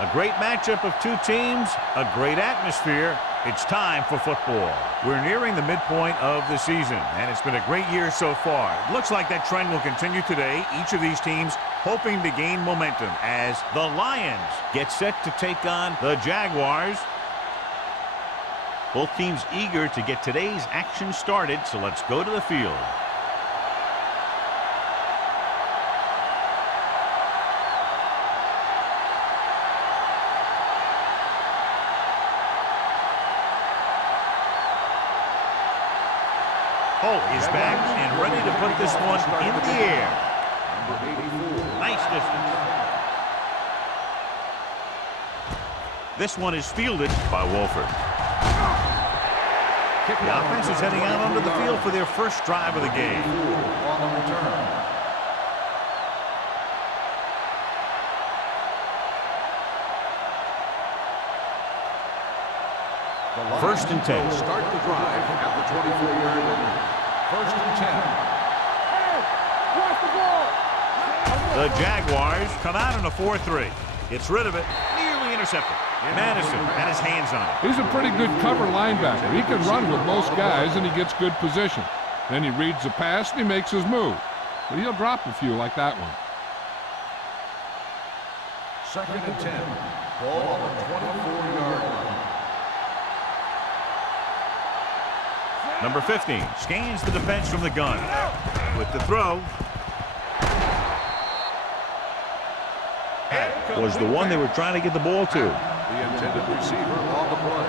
A great matchup of two teams, a great atmosphere. It's time for football. We're nearing the midpoint of the season, and it's been a great year so far. It looks like that trend will continue today. Each of these teams hoping to gain momentum as the Lions get set to take on the Jaguars. Both teams eager to get today's action started, so let's go to the field. Holt is back and ready to put this one in the air. Nice distance. This one is fielded by Wolford. The offense is heading out onto the field for their first drive of the game. First and 10. Start the drive at the 24-yard line. First and 10. The Jaguars come out in a 4-3. Gets rid of it. Nearly intercepted. Madison had his hands on it. He's a pretty good cover linebacker. He can run with most guys, and he gets good position. Then he reads the pass, and he makes his move. But he'll drop a few like that one. Second and 10. Ball on the 24-yard line. Number 15 scans the defense from the gun. With the throw. That was the one they were trying to get the ball to. The intended receiver on the play.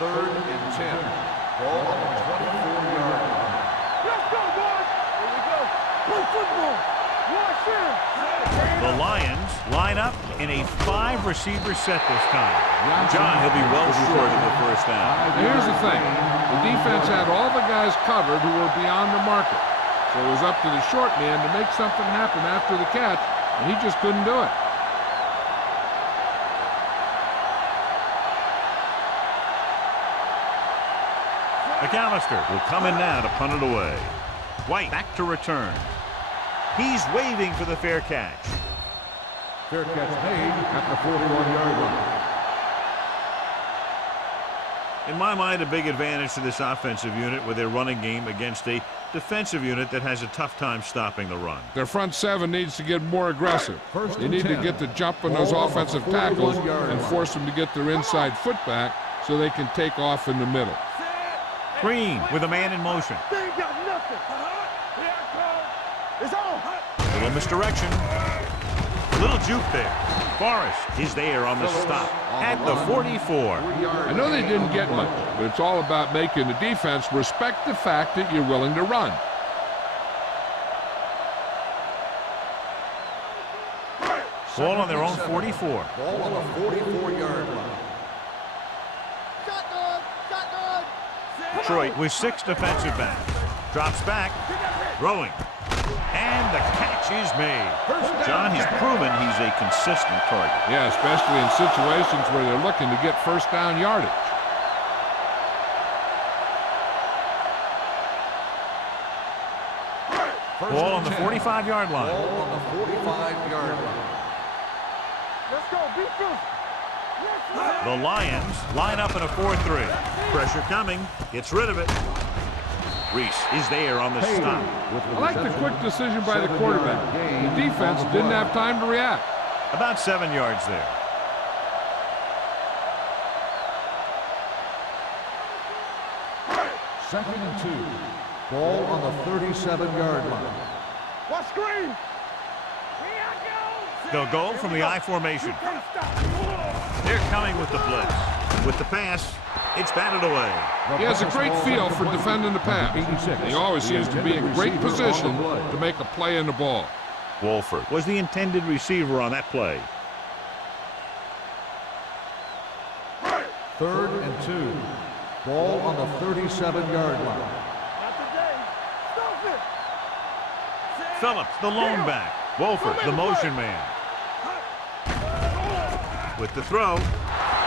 Third and 10. Ball on the 24-yard line. Let's go, boys! Here we go. Play football. Watch him. The Lions line up in a 5-receiver set this time. John, he'll be well short of the first down. Here's the thing. The defense had all the guys covered who were beyond the marker. So it was up to the short man to make something happen after the catch, and he just couldn't do it. McAllister will come in now to punt it away. White back to return. He's waving for the fair catch. Fair catch made at the 41-yard line. In my mind, a big advantage to this offensive unit with their running game against a defensive unit that has a tough time stopping the run. Their front seven needs to get more aggressive. They need to get the jump on those offensive tackles and force them to get their inside foot back so they can take off in the middle. Green with a man in motion. They ain't got nothing. It's on. Little misdirection. Little juke there. Forrest is there on the stop at the 44. I know they didn't get much, but it's all about making the defense respect the fact that you're willing to run. Ball on their own 44. Ball on the 44-yard line. Detroit with 6 defensive backs. Drops back. Throwing. And the catch is made. John, he's proven he's a consistent target. Yeah, especially in situations where they're looking to get first down yardage. Ball on the 45-yard line. Ball on the 45-yard line. Let's go. Be good. The Lions line up in a 4-3. Pressure coming. Gets rid of it. Reese is there on the stop. I like the quick decision by the quarterback. The defense didn't have time to react. About 7 yards there. Second and 2. Ball on the 37-yard line. Watch screen. They'll go from the I formation. They're coming with the blitz. With the pass, it's batted away. He has a great feel for defending the pass. He always seems to be in great position to make a play in the ball. Wolford was the intended receiver on that play. Third and 2. Ball on the 37-yard line. Phillips, the lone back. Wolford, the motion man. With the throw,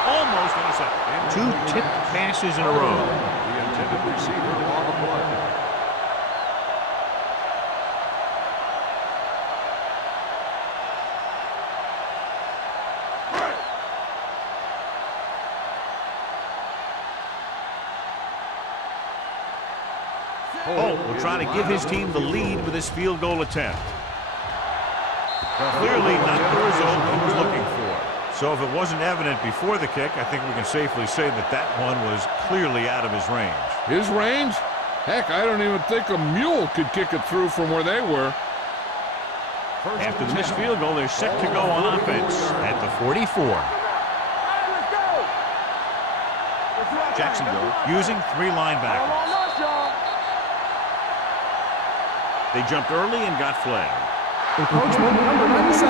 almost intercepted. 2 tipped passes in a row. The intended receiver on the play. Holt will try to give his team the lead with his field goal attempt. Clearly not the result he was looking for. So if it wasn't evident before the kick, I think we can safely say that that one was clearly out of his range. His range? Heck, I don't even think a mule could kick it through from where they were. After the missed field goal, they're set to go on offense at the 44. Jacksonville using 3 linebackers. They jumped early and got flagged. Encroachment, number 97.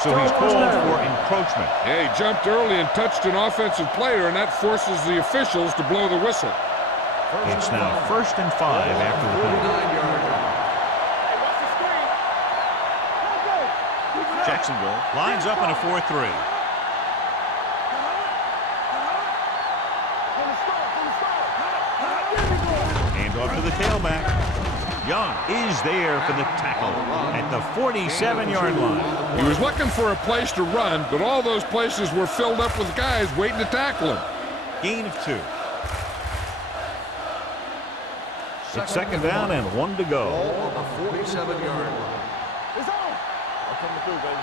So he's called for encroachment. Yeah, he jumped early and touched an offensive player, and that forces the officials to blow the whistle. It's now 1st and 5 after the penalty. Jacksonville lines up in a 4-3. Hand off to the tailback. Young is there for the tackle at the 47-yard line. He was looking for a place to run, but all those places were filled up with guys waiting to tackle him. Gain of 2. It's 2nd down and 1 to go. Ball on the 47-yard line. It's on. I'm coming through, baby.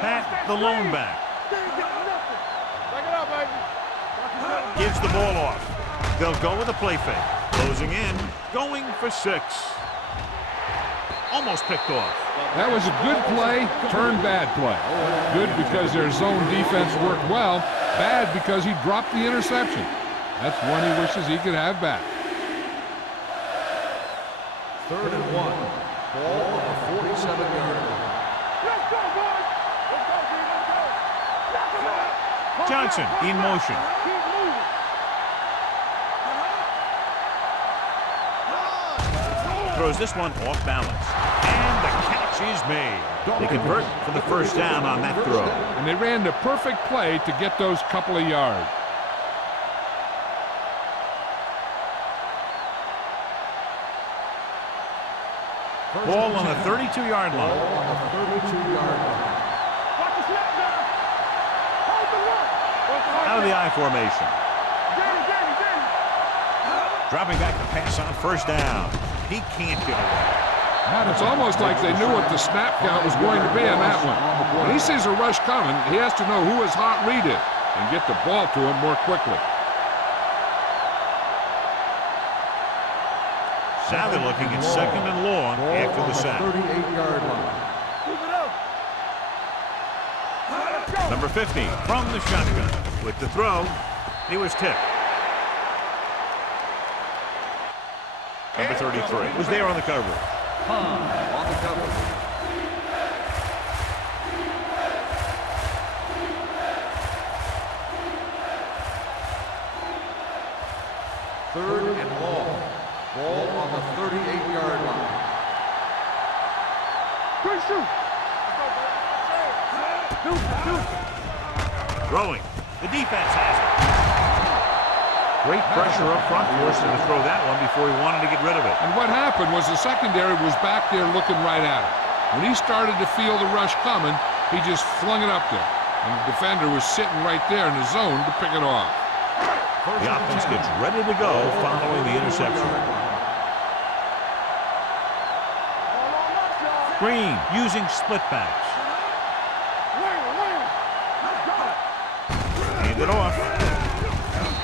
Pat, the lone back, Back it up, baby. gives the ball off. They'll go with a play fake. Closing in, going for 6. Almost picked off. That was a good play, turned bad play. Good because their zone defense worked well. Bad because he dropped the interception. That's one he wishes he could have back. 3rd and 1. Ball on the 47-yard line. Let's go, boys. Let's go, team. Let's go. Johnson in motion. Keep moving. Throws this one off balance. And the catch is made. They convert for the 1st down on that throw. And they ran the perfect play to get those couple of yards. Ball on the 32-yard Ball line. on the 32-yard line. Watch the snap now. Hold the run. Out of the I formation. Danny. Dropping back to pass on 1st down. He can't get away. Man, it's almost like they knew what the snap count was going to be on that one. When he sees a rush coming, he has to know who his hot read is and get the ball to him more quickly. Now they're looking at 2nd and long Ball after on the sack. 38-yard line. Keep it up. Let's go. Number 50 from the shotgun. With the throw, he was tipped. Number 33 was there on the cover. On the cover. Third and long. Ball on the 38-yard line. Good shoot. Let's go, baby. Throwing. The defense has it. Great pressure up front, forced him to throw that one before he wanted to get rid of it. And what happened was the secondary was back there looking right at him. When he started to feel the rush coming, he just flung it up there. And the defender was sitting right there in the zone to pick it off. The offense gets ready to go following the interception. Green using split backs. Hand it off.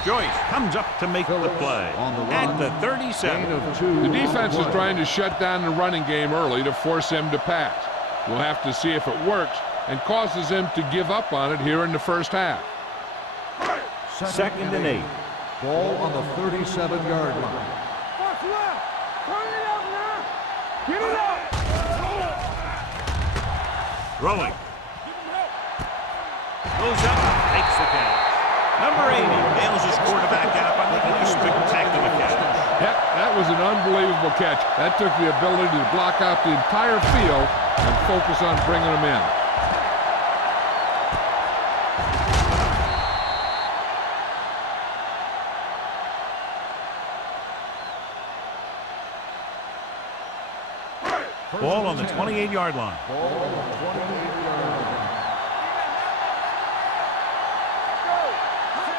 Joyce comes up to make the play at the 37. The defense is trying to shut down the running game early to force him to pass. We'll have to see if it works and causes him to give up on it here in the 1st half. 2nd and 8. Ball on the 37-yard line. Watch left. Turn it up now. Get it up. Throwing. Goes up, makes the catch. Number 80 bails his quarterback out by making a spectacular catch. Yep, that was an unbelievable catch. That took the ability to block out the entire field and focus on bringing them in. Ball on the 28-yard line. Ball on the 28-yard line.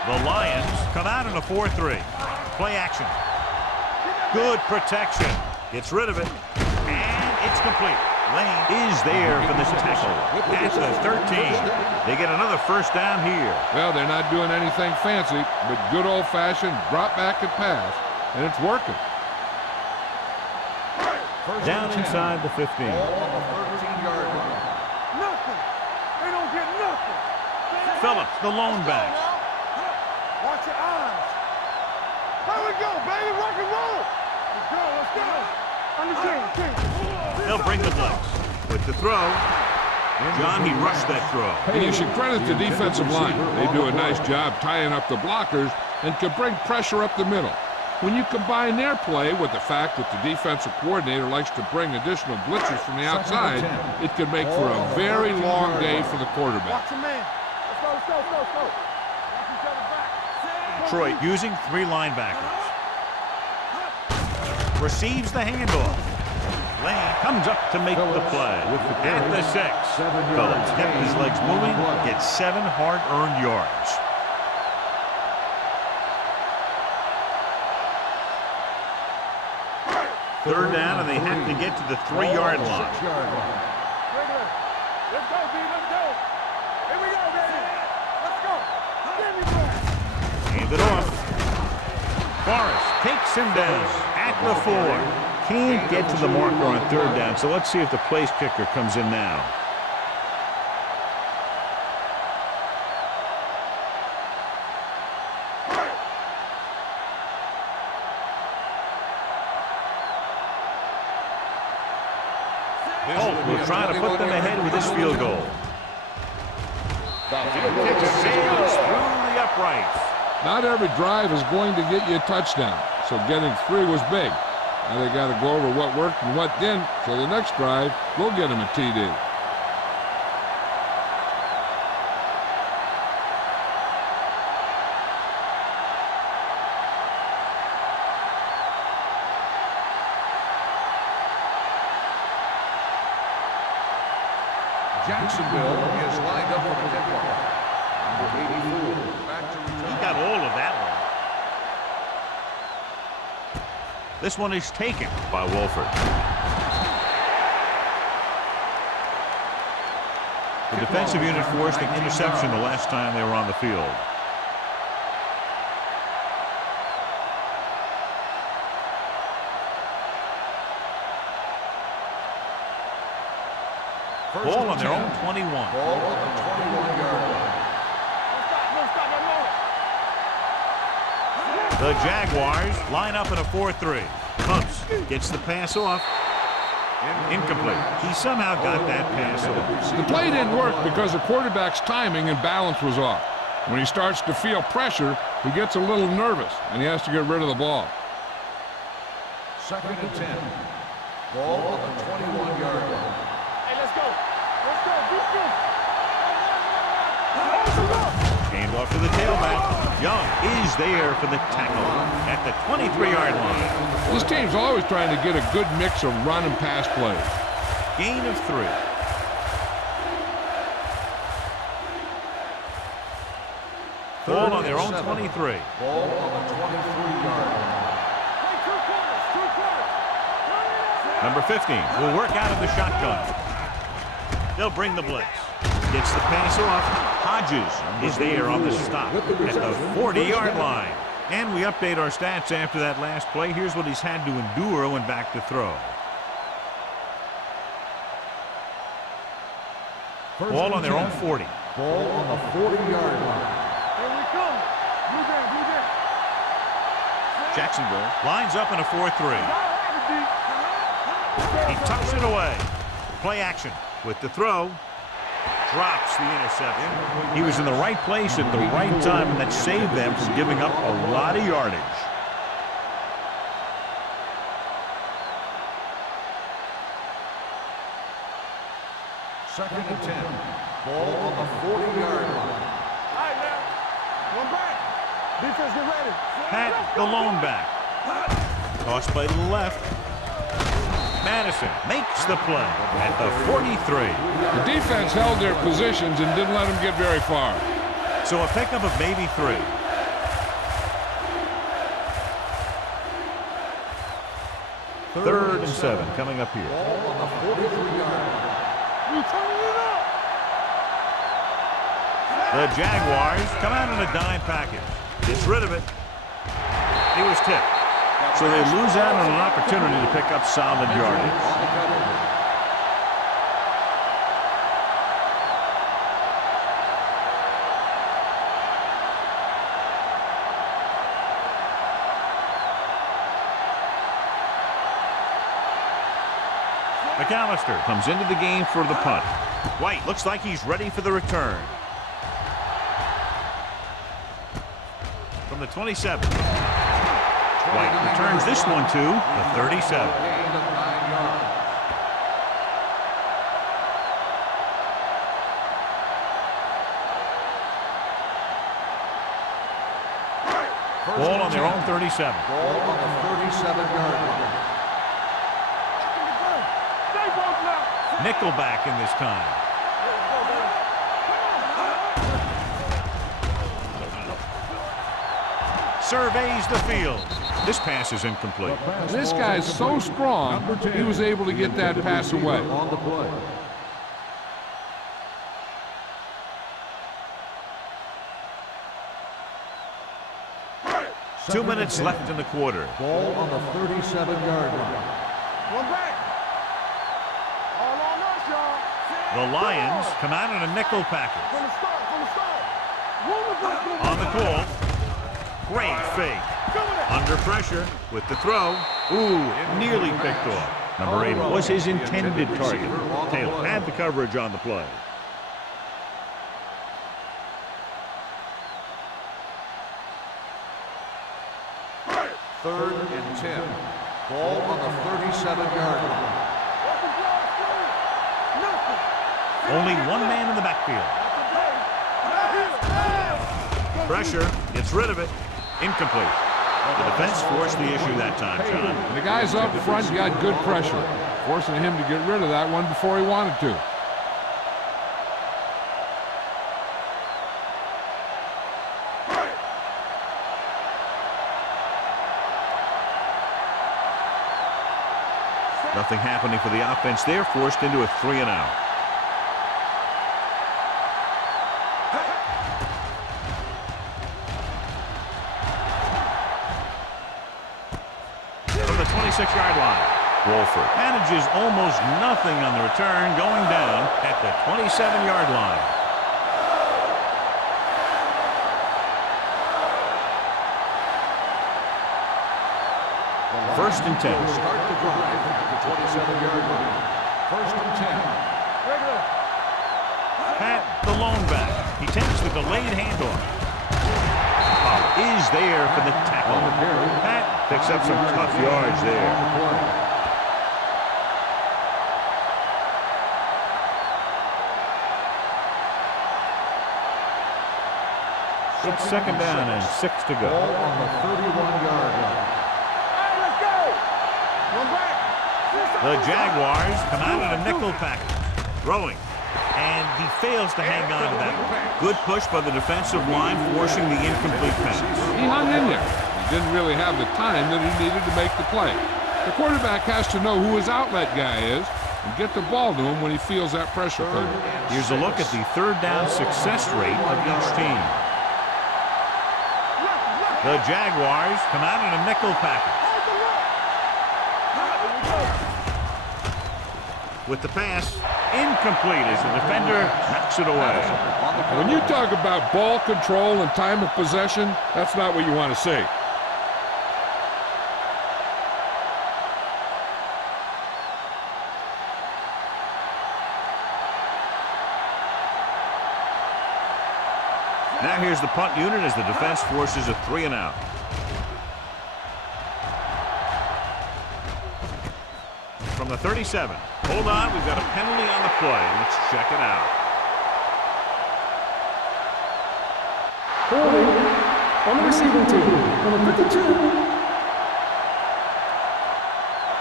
The Lions come out in a 4-3. Play action. Good protection. Gets rid of it. And it's complete. Lane is there for this tackle. At the 13. They get another first down here. Well, they're not doing anything fancy, but good old-fashioned drop back and pass, and it's working. Down inside the 15. Ball on the 13-yard line. Nothing. They don't get nothing. Phillips, the lone back. Watch your eyes. Here we go, baby. Rock and roll. Let's go. Let's go. Understand. They'll bring the blitz. With the throw. John, he rushed that throw. And you should credit the defensive line. They do a nice job tying up the blockers and can bring pressure up the middle. When you combine their play with the fact that the defensive coordinator likes to bring additional blitzers from the outside, it can make for a very long day for the quarterback. Watch your man. Let's go. Let's go. Let's go. Watch each other back. Detroit using 3 linebackers. Receives the handoff. Lane comes up to make the play. At the 6. Phillips kept his legs moving, gets 7 hard-earned yards. Third down, and they have to get to the 3-yard line. Let's go, B. Let's go. Here we go, baby. Let's go. Give me back. Hand it off. Forrest takes him down at the 4. Can't get to the marker on third down, so let's see if the place kicker comes in now. Holt will try to put them ahead with this field goal. Kick sails through the uprights. Not every drive is going to get you a touchdown, so getting 3 was big. Now they got to go over what worked and what didn't, so the next drive will get them a TD. Jacksonville is lined up for the kickoff. Number 84. Back to return. He got all of that one. This one is taken by Wolford. The defensive unit forced an interception the last time they were on the field. Ball on their own 21. Ball on the 21-yard line. The Jaguars line up in a 4-3. Pumps, gets the pass off. Incomplete. He somehow got that pass off. The play didn't work because the quarterback's timing and balance was off. When he starts to feel pressure, he gets a little nervous, and he has to get rid of the ball. 2nd and 10. Ball on the 21-yard line. Hey, let's go. Let's go. Defense. Hand off to the tailback. Young is there for the tackle at the 23-yard line. This team's always trying to get a good mix of run and pass plays. Gain of 3. Ball on their own 23. Ball on the 23-yard line. Number 15 will work out of the shotgun. They'll bring the blitz. Gets the pass off. Hodges is there on the stop at the 40-yard line. And we update our stats after that last play. Here's what he's had to endure when back to throw. Ball on their own 40. Ball on the 40-yard line. Here we come. Blue Jay, Blue Jay. Jacksonville lines up in a 4-3. He tucks it away. Play action with the throw. Drops the interception. He was in the right place at the right time, and that saved them from giving up a lot of yardage. Second and 10. Ball on the 40-yard line. All right, now. One back. Defense, get ready. Pat, the lone back. Toss play to the left. Madison makes the play at the 43. The defense held their positions and didn't let them get very far. So a pickup of maybe 3. 3rd and 7 coming up here. Ball on the 43-yard line. You turning it up. The Jaguars come out in a dime package. Gets rid of it. He was tipped. So they lose out on an opportunity to pick up solid yardage. On the cover. McAllister comes into the game for the punt. White looks like he's ready for the return. From the 27. White returns this one to the 37. Gain of 9 yards. Ball on their own 37. Ball on the 37-yard line. Stay both now. Nickelback in this time. Surveys the field. This pass is incomplete. This guy's so strong, he was able to get that pass away. On the play. Two minutes left in the quarter. Ball on the 37-yard line. One back. All on us, y'all. The Lions come out in a nickel package. From the start, from the start. Run On the call. Great fake. Under pressure with the throw. Ooh, nearly picked off. Number 8 was his intended target. Taylor had the coverage on the play. Third and 10. Ball on the 37-yard line. Only one man in the backfield. Pressure, gets rid of it. Incomplete. The defense forced the issue that time, John. And the guys up front got good pressure, forcing him to get rid of that one before he wanted to. Nothing happening for the offense there, forced into a 3-and-out. From the 26-yard line, Wolford manages almost nothing on the return, going down at the 27-yard line. First and 10. Start the drive at the 27-yard line. First and 10. Pat, the lone back. He takes the delayed handoff. Is there for the tackle. Pat picks up some tough yards there. It's second down and 6 to go. Ball on the 31-yard line. The Jaguars come out in a nickel package. Throwing. And he fails to hang on to that. Good push by the defensive line, forcing the incomplete pass. He hung in there. He didn't really have the time that he needed to make the play. The quarterback has to know who his outlet guy is and get the ball to him when he feels that pressure coming. Here's a look at the third down success rate of each team. The Jaguars come out in a nickel package. With the pass, incomplete as the defender knocks it away. When you talk about ball control and time of possession, that's not what you want to see. Now here's the punt unit as the defense forces a 3-and-out. From the 37. Hold on, we've got a penalty on the play. Let's check it out. Holding on the receiving team. Number 52.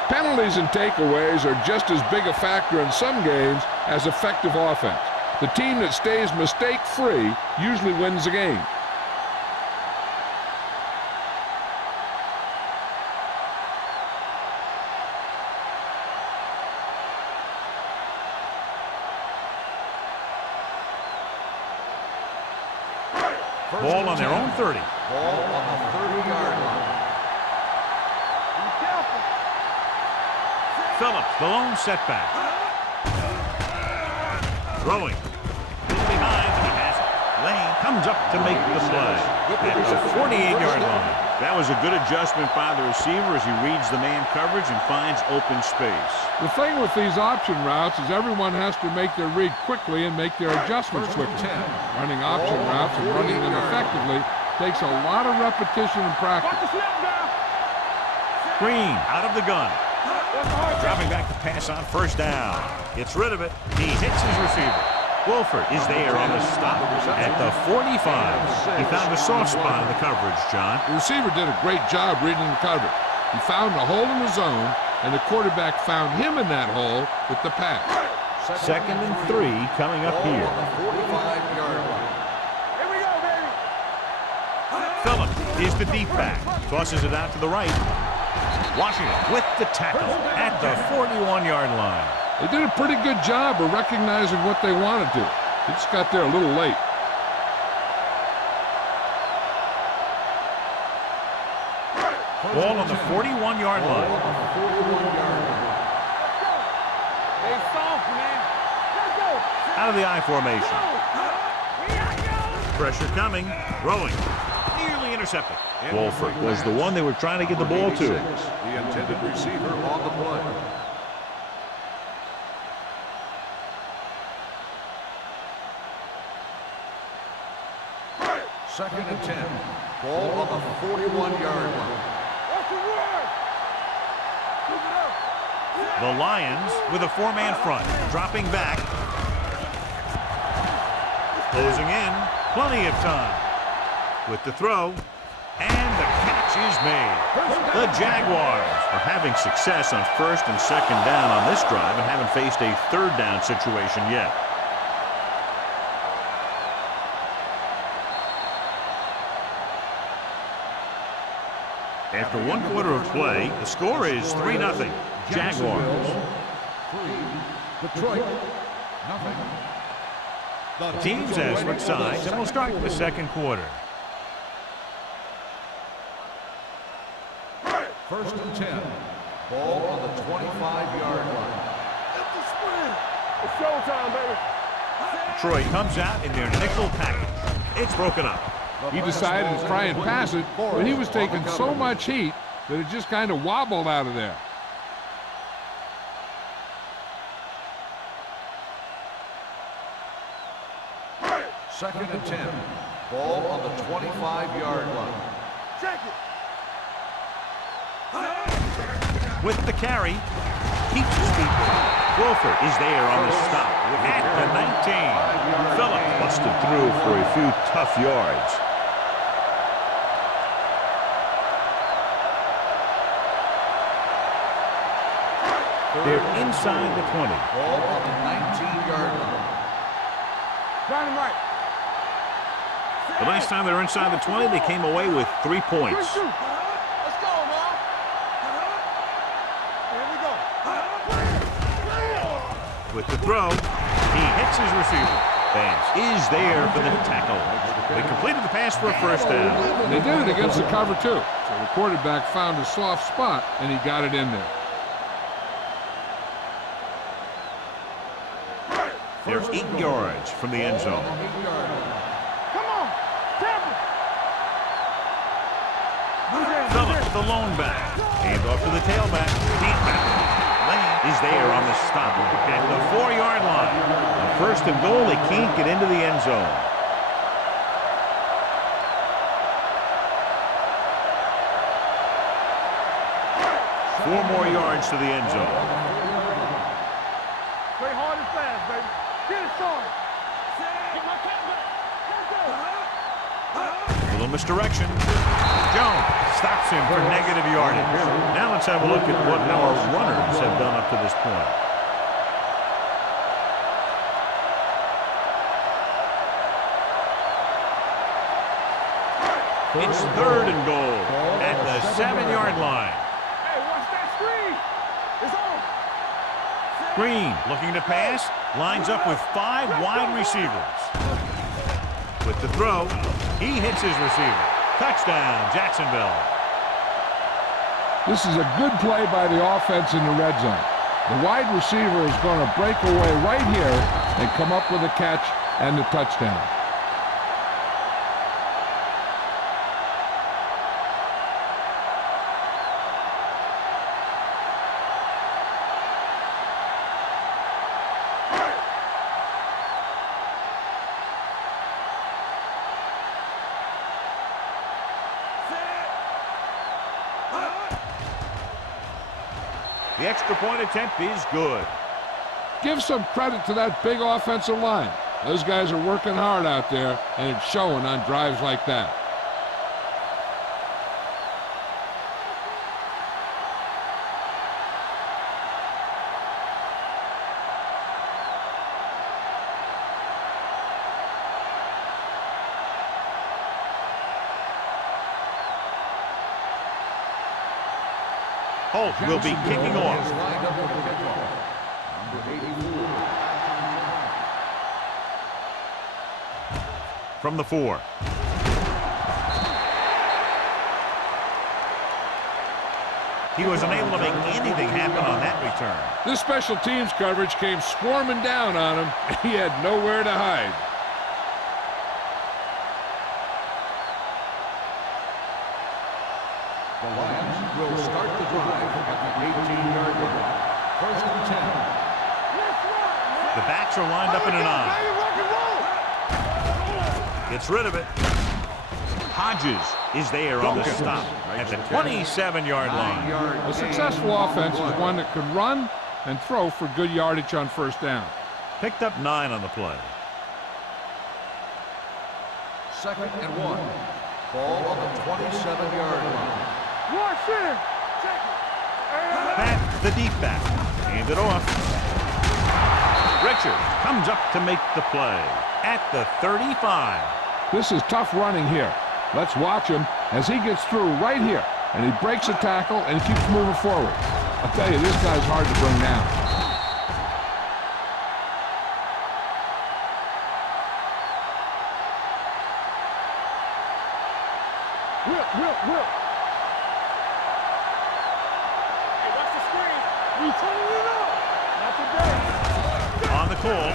Penalties and takeaways are just as big a factor in some games as effective offense. The team that stays mistake-free usually wins the game. Ball on their own 30. Ball on the 30-yard line. Be careful. Phillips, the lone setback. Throwing. Behind, and he has it. Lane comes up to make the play at the 48-yard line. That was a good adjustment by the receiver as he reads the man coverage and finds open space. The thing with these option routes is everyone has to make their read quickly and make their adjustments quickly. Running option routes and running them effectively takes a lot of repetition and practice. Watch the snap now. Green out of the gun. Dropping back to pass on first down. Gets rid of it. He hits his receiver. Wolford is there on the stop at the 45. He found a soft spot in the coverage, John. The receiver did a great job reading the coverage. He found a hole in the zone, and the quarterback found him in that hole with the pass. Second and 3 coming up here. On the 45-yard line. Here we go, baby. Phillips is the deep back. Tosses it out to the right. Washington with the tackle at the 41-yard line. They did a pretty good job of recognizing what they wanted to. They just got there a little late. Ball on the 41-yard line. Stay soft, man. Let's go. Out of the I formation. Pressure coming. Throwing. Nearly intercepted. Wolford was the one they were trying to get the ball to. The intended receiver on the play. Second and 10. Ball on the 41-yard line. Watch the run. Move it up. The Lions with a four-man front. Dropping back. Closing in. Plenty of time. With the throw. And the catch is made. The Jaguars are having success on first and second down on this drive and haven't faced a third down situation yet. After 1 quarter of play, the score is 3-0. Jaguars. 3. Detroit. Nothing. Teams as switch sides, and we'll start the second quarter. First and 10. Ball on the 25-yard line. It's showtime, baby. Detroit comes out in their nickel package. It's broken up. He decided to try and pass it, but he was taking so much heat that it just kind of wobbled out of there. Second and 10. Ball on the 25-yard line. Check it. With the carry, keeps his feet there. Wolford is there on the stop at the 19. Phillips busted through for a few tough yards. They're inside the 20. Ball on the 19-yard line. Dynamite. The last time they were inside the 20, they came away with 3 points. Let's go, man. Here we go. With the throw, he hits his receiver. Vance is there for the tackle. They completed the pass for a first down. And they did it against the cover, too. So the quarterback found a soft spot, and he got it in there. They're 8 yards from the end zone. Come on. Tampa. Phillips, the lone back. Hand off to the tailback. Deep back. Lane is there on the stop at the 4-yard line. On first and goal, they can't get into the end zone. Four more yards to the end zone. Play hard and fast, baby. Get it started. Get my cat back. Let's go. A little misdirection. Jones stops him for negative yardage. Now let's have a look at what our runners have done up to this point. It's third and goal at the 7-yard line. Hey, watch that screen. It's on. Green looking to pass. Lines up with 5 wide receivers. With the throw, He hits his receiver. Touchdown, Jacksonville. This is a good play by the offense in the red zone. The wide receiver is going to break away right here and come up with a catch and the touchdown. The extra point attempt is good. Give some credit to that big offensive line. Those guys are working hard out there, and it's showing on drives like that. Holt will be kicking off. Is lined up for the kickoff. Number 84. From the 4. He was unable to make anything happen on that return. This special teams coverage came swarming down on him, and he had nowhere to hide. The Lions will start the drive at the 18-yard line. First and 10. The backs are lined up in an I. Gets rid of it. Hodges is there on the stop at the 27-yard line. A successful offense is one that can run and throw for good yardage on first down. Picked up 9 on the play. Second and 1. Ball on the 27-yard line. Back, the deep back. Hand it off. Richard comes up to make the play at the 35. This is tough running here. Let's watch him as he gets through right here, and he breaks a tackle and he keeps moving forward. I'll tell you, this guy's hard to bring down. Whip. Hey, watch the screen. We turning it up. Not today. On the call.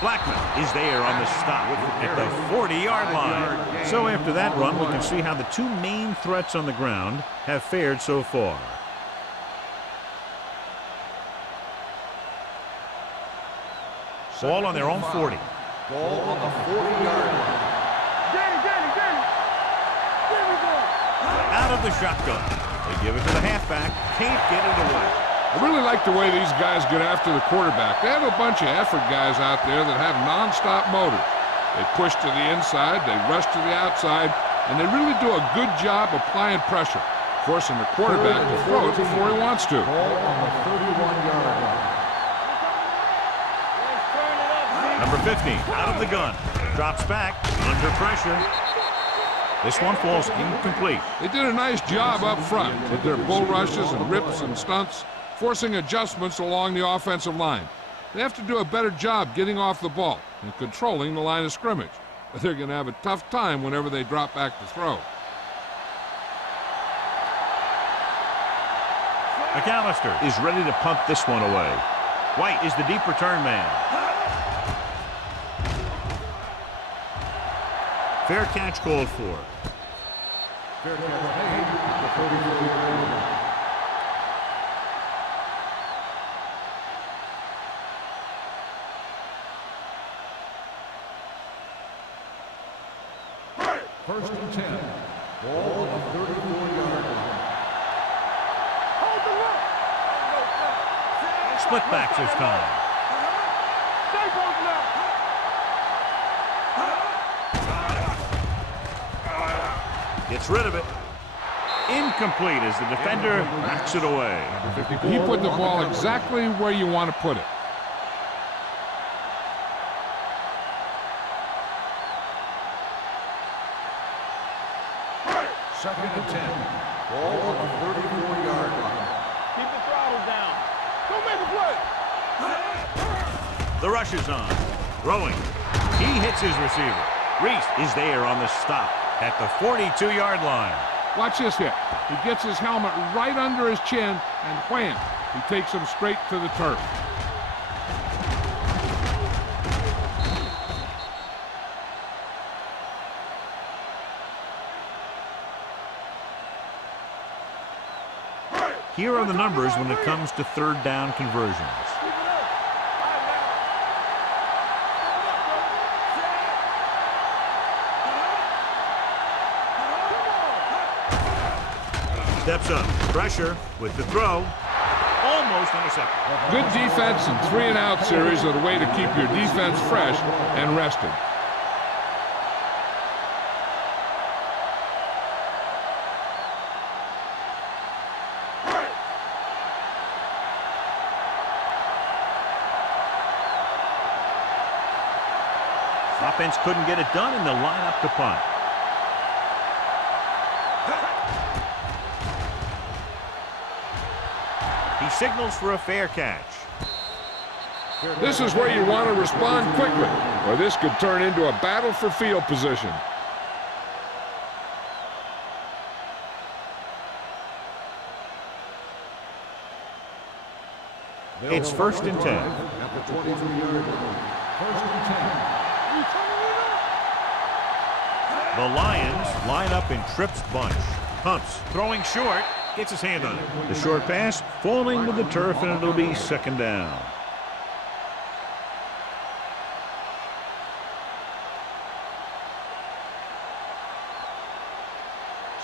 Blackman is there on the stop at the 40-yard line. So after that run, we can see how the two main threats on the ground have fared so far. Ball on their own 40. Ball on the 40-yard line. Danny. There we go. Out of the shotgun. They give it to the halfback. Can't get it away. I really like the way these guys get after the quarterback. They have a bunch of effort guys out there that have non-stop motors. They push to the inside, they rush to the outside, and they really do a good job applying pressure, forcing the quarterback to throw it before he wants to. Ball on the 31-yard line. Number 50 out of the gun. Drops back under pressure. This one falls incomplete. They did a nice job up front with their bull rushes and rips and stunts, forcing adjustments along the offensive line. They have to do a better job getting off the ball and controlling the line of scrimmage. But they're going to have a tough time whenever they drop back to throw. McAllister is ready to punt this one away. White is the deep return man. Fair catch called for. Fair catch made at the 34-yard line. First and 10. Ball on the 34-yard line. Hold the rope. Split backs this time. Stay close now. Gets rid of it. Incomplete as the defender knocks it away. He put the ball exactly where you want to put it. Second and 10. Ball on the 34-yard line. Keep the throttle down. Don't make a play. The rush is on. Throwing. He hits his receiver. Reese is there on the stop at the 42-yard line. Watch this hit. He gets his helmet right under his chin, and wham, he takes him straight to the turf. Here are the numbers when it comes to third down conversions. Steps up, pressure with the throw, almost intercepted. Good defense and 3-and-out series are the way to keep your defense fresh and rested. Offense couldn't get it done, and they'll line up to punt. He signals for a fair catch. This is where you want to respond quickly, or this could turn into a battle for field position. It's 1st and 10. At the 23-yard line. 1st and 10. The Lions line up in trips bunch. Pumps, throwing short, gets his hand on it. The short pass falling to the turf, and it'll be 2nd down.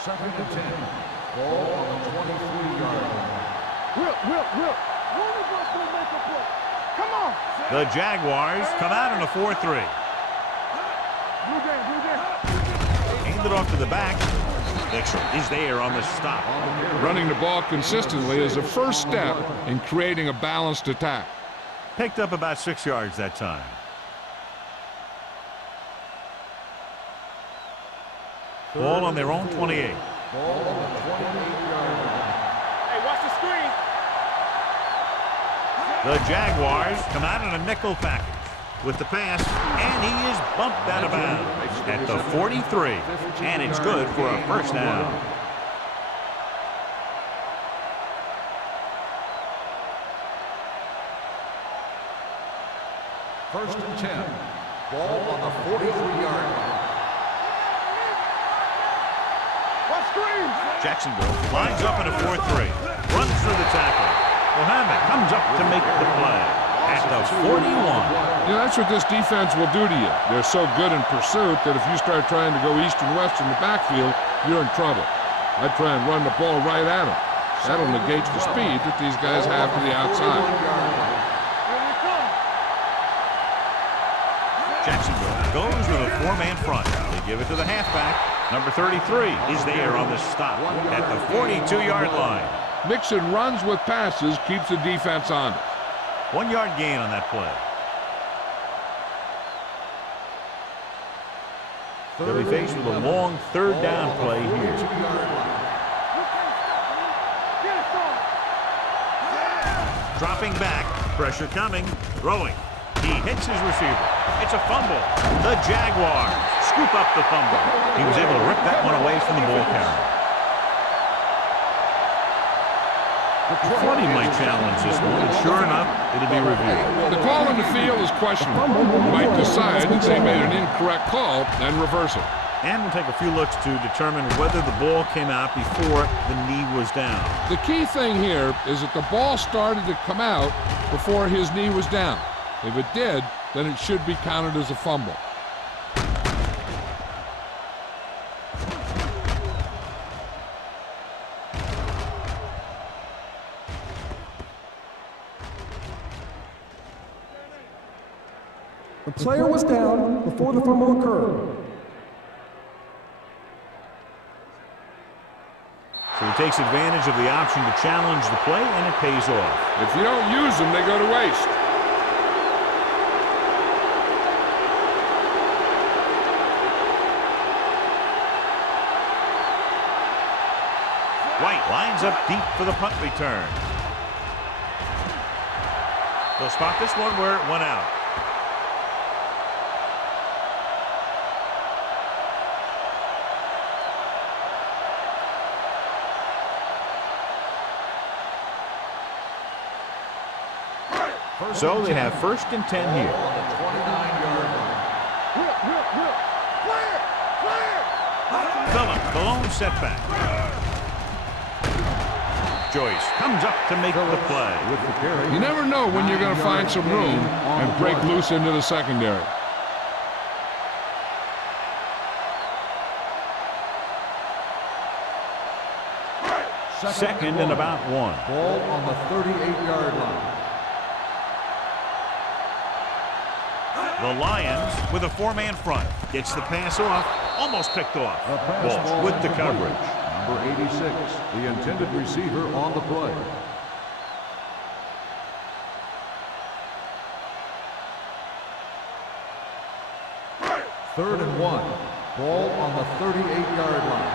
Second and 10. Ball on the 23-yard line. Will. Make a play. Come on. The Jaguars come out in a 4-3. Blue game. Hand it off to the back. Dixon is there on the stop. Running the ball consistently is the first step in creating a balanced attack. Picked up about 6 yards that time. Ball on their own 28. Ball on the 28-yard line. Hey, watch the screen. The Jaguars come out in a nickel package with the pass, and he is bumped out of bounds at the 43, and it's good for a 1st down. First and 10. Ball on the 43-yard line. Watch screen. Jacksonville lines up in a 4-3, runs through the tackle. Mohammed comes up to make the play at the 41. You know, that's what this defense will do to you. They're so good in pursuit that if you start trying to go east and west in the backfield, you're in trouble. I try and run the ball right at them. That'll negate the speed that these guys have to the outside. Jacksonville goes with a 4-man front. They give it to the halfback. Number 33 is there on the stop at the 42-yard line. Mixing runs with passes keeps the defense honest. 1-yard gain on that play. They'll be faced with a long 3rd down play here. Dropping back, pressure coming, throwing. He hits his receiver. It's a fumble. The Jaguars scoop up the fumble. He was able to rip that one away from the ball carrier. Thought he might challenge this one, and sure enough, it'll be reviewed. The call in the field is questionable. You might decide that they made an incorrect call and reverse it. And we'll take a few looks to determine whether the ball came out before the knee was down. The key thing here is that the ball started to come out before his knee was down. If it did, then it should be counted as a fumble. The player was down before the fumble occurred. So he takes advantage of the option to challenge the play, and it pays off. If you don't use them, they go to waste. White lines up deep for the punt return. They'll spot this one where it went out. So they have 1st and 10 Ball here. on the 29-yard line. Clear! Clear! Phillips, the lone setback. Joyce comes up to make the play. With the carry. You never know when you're going to find some room and break loose into the secondary. Second and about 1. Ball on the 38-yard line. The Lions with a 4-man front. Gets the pass off. Almost picked off. A pass Walsh ball with the coverage. Number 86, the intended receiver on the play. Third and 1. Ball on the 38-yard line.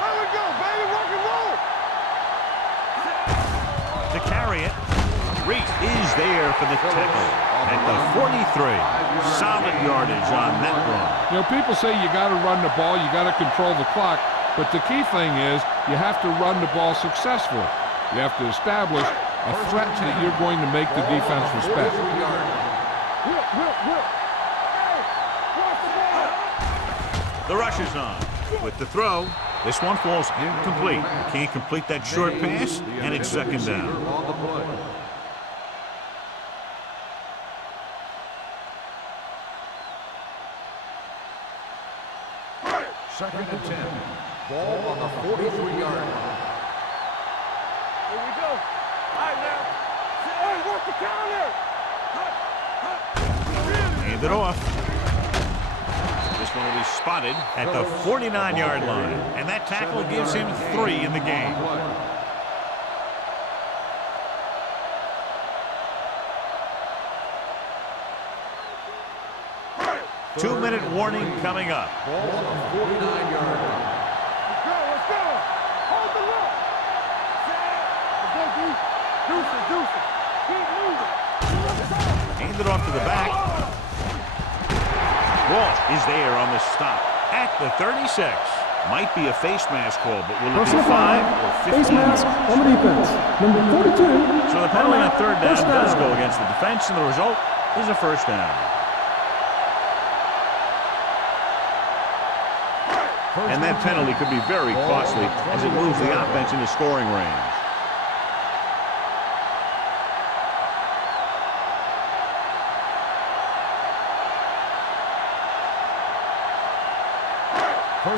There we go, baby! Rock and roll! To carry it. Reese is there for the tackle at the 43. Solid yardage on that run. You know, people say you got to run the ball, you got to control the clock, but the key thing is you have to run the ball successfully. You have to establish a threat that you're going to make the defense respect. The rush is on. With the throw, this one falls incomplete. Can't complete that short pass, and it's 2nd down. On the play. Second and 10. Ball on the 43-yard line. Here we go. All right, now. Hey, work the counter! Hand it off. This one will be spotted at the 49-yard line. And that tackle gives him 3 in the game. 2-minute warning coming up. Ball on the 49-yard line. Let's go! Hold the look! Let's go, Deuce! Deuce! Keep moving! Hand it off to the back. Walsh is there on the stop at the 36. Might be a face mask call, but will it be Personal 5 foul. or 15? Face mask on the defense. Number 42. So the penalty on 3rd down First does down. go against the defense, and the result is a 1st down. And that penalty could be very costly as it moves the offense into scoring range.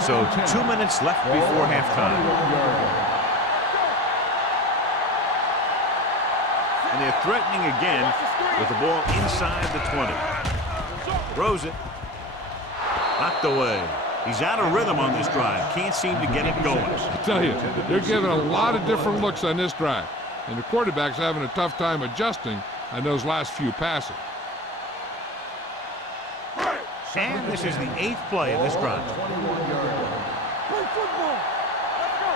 So 2 minutes left before halftime. And they're threatening again with the ball inside the 20. Throws it. Knocked away. He's out of rhythm on this drive. Can't seem to get it going. I tell you, they're giving a lot of different looks on this drive. And the quarterback's having a tough time adjusting on those last few passes. And this is the 8th play of this drive. Play football! Let's go!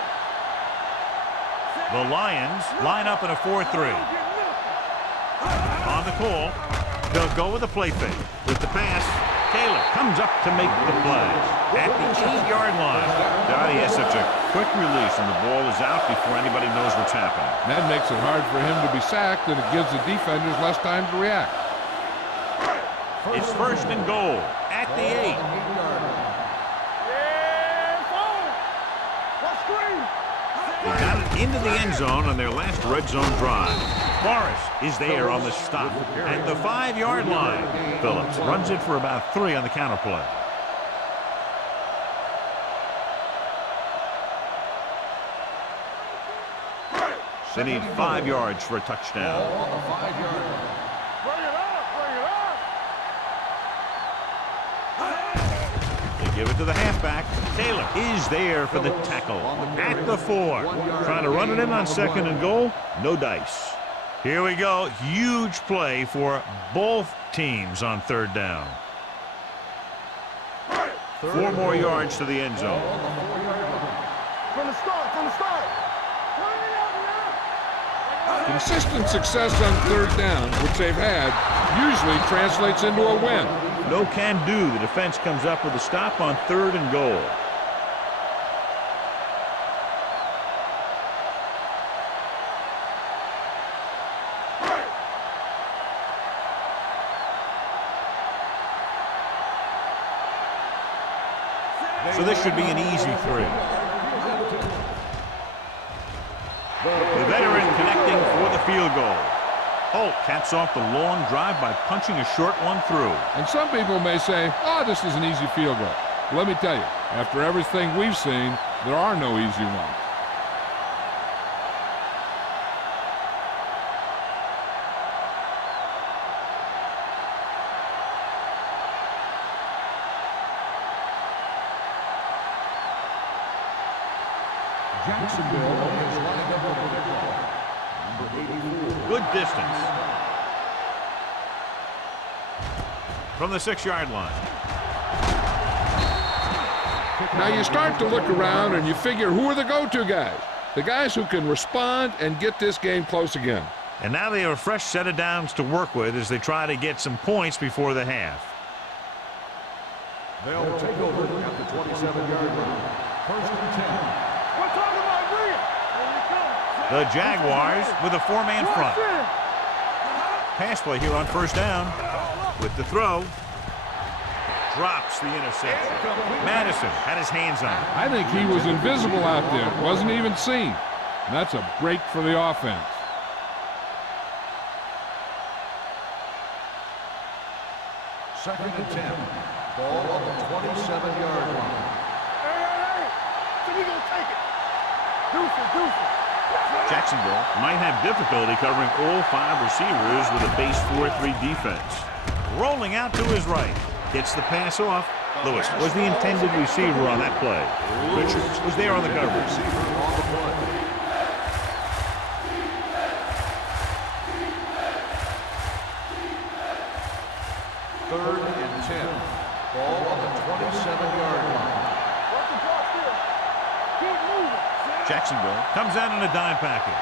The Lions line up in a 4-3. On the call, they'll go with a play fake. With the pass, Taylor comes up to make the play. At the 8-yard line, Dottie has such a quick release, and the ball is out before anybody knows what's happening. That makes it hard for him to be sacked, and it gives the defenders less time to react. It's 1st and goal at the 8. Yeah, forward! What screen? They got it into the end zone on their last red zone drive. Morris is there on the stop at the 5-yard line. Phillips runs it for about 3 on the counter play. They need 5 yards for a touchdown. On the 5-yard line. Bring it up! Bring it up! They give it to the halfback. Taylor is there for the tackle at the 4. Trying to run it in on 2nd and goal. No dice. Here we go. Huge play for both teams on 3rd down. 4 more yards to the end zone. From the start! From the start! Bring it up now! Consistent success on 3rd down, which they've had, usually translates into a win. No can do. The defense comes up with a stop on 3rd and goal. So this should be an easy 3. The veteran connecting for the field goal. Holt caps off the long drive by punching a short one through. And some people may say, oh, this is an easy field goal. Let me tell you, after everything we've seen, there are no easy ones. Jacksonville is lining up over the kickoff. Number 84. Good distance. From the 6-yard line. Now you start to look around and you figure, who are the go-to guys? The guys who can respond and get this game close again. And now they have a fresh set of downs to work with as they try to get some points before the half. They'll take over at the 27-yard line. 1st and 10. The Jaguars with a 4-man front. Pass play here on 1st down. With the throw. Drops the interception. Madison had his hands on it. I think he was invisible out there. Wasn't even seen. And that's a break for the offense. Second and 10. Ball on the 27-yard line. Hey. So we gonna take it. Deuce. Jacksonville might have difficulty covering all 5 receivers with a base 4-3 defense. Rolling out to his right. Gets the pass off. Lewis was the intended receiver on that play. Richards was there on the coverage. Third and 10. Ball on the 27-yard line. Jacksonville comes out in a dime package.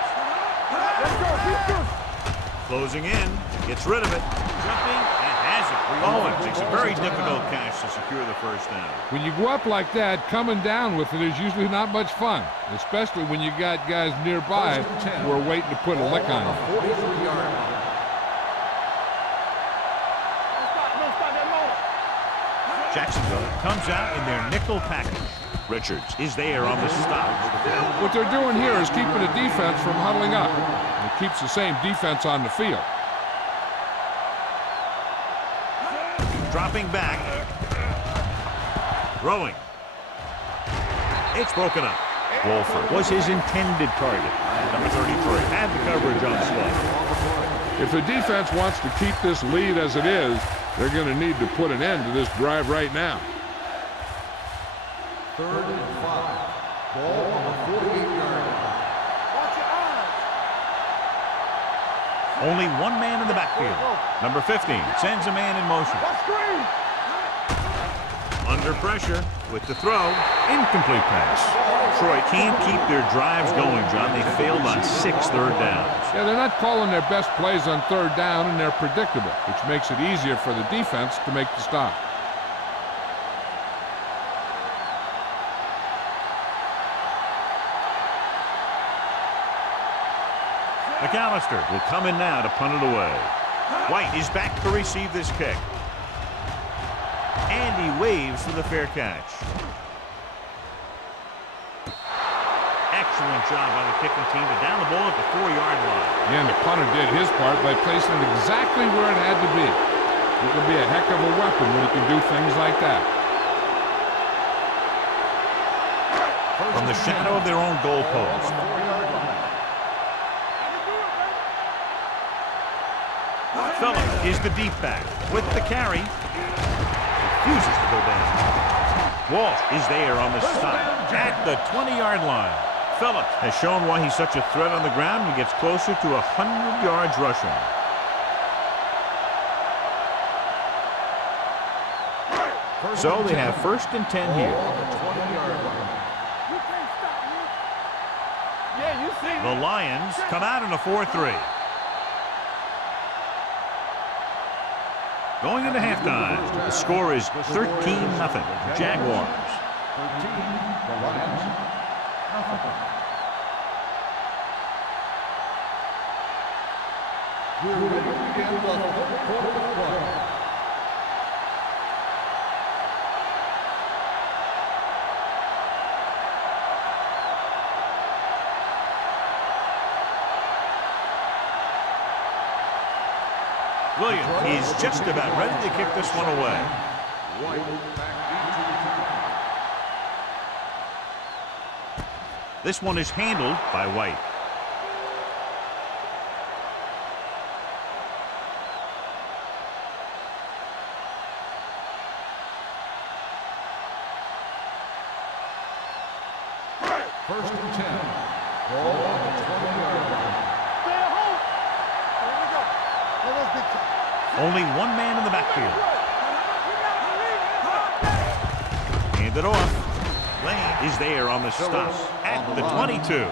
Closing in, gets rid of it, jumping, and has it. Owen makes a very difficult catch to secure the 1st down. When you go up like that, coming down with it is usually not much fun, especially when you got guys nearby who are waiting to put a lick on you. 43-yard line. Jacksonville comes out in their nickel package. Richards is there on the stop. What they're doing here is keeping the defense from huddling up. It keeps the same defense on the field. Dropping back. Throwing. It's broken up. Wolford was his intended target. Number 33 had the coverage on slot. If the defense wants to keep this lead as it is, they're going to need to put an end to this drive right now. 3rd and 5. Ball on the 48-yard line. Watch your eyes. Only one man in the backfield. Number 15 sends a man in motion. Screen. Under pressure with the throw. Incomplete pass. Troy can't keep their drives going, John. They failed on 6 third downs. Yeah, they're not calling their best plays on 3rd down, and they're predictable, which makes it easier for the defense to make the stop. McAllister will come in now to punt it away. White is back to receive this kick. And he waves for the fair catch. Excellent job by the kicking team to down the ball at the 4-yard line. Yeah, and the punter did his part by placing it exactly where it had to be. He can be a heck of a weapon when he can do things like that. From the shadow of their own goal post. Phillips is the deep back with the carry. Refuses to go down. Walsh is there on the stop at the 20-yard line. Phillips has shown why he's such a threat on the ground and gets closer to 100 yards rushing. So they have 1st and 10 here. The Lions come out in a 4-3. Going into halftime, the score is 13-0. Jaguars. 13, the Lions. We're ready to begin the 3rd quarter of play. Williams is just about ready to kick this one away. White back This one is handled by White. First and 10. Ball on the 20-yard line. Stay at home. Here we go. Let us big time. Only one man in the backfield. Hand it off. Lane is there on the stop at the 22.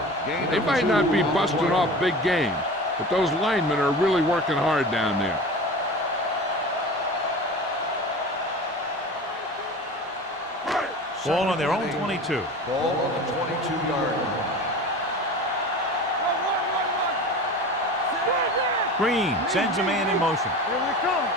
They might not be busting off big game, but those linemen are really working hard down there. Ball on their own 22. Ball on the 22-yard line. Green sends a man in motion. Here we come.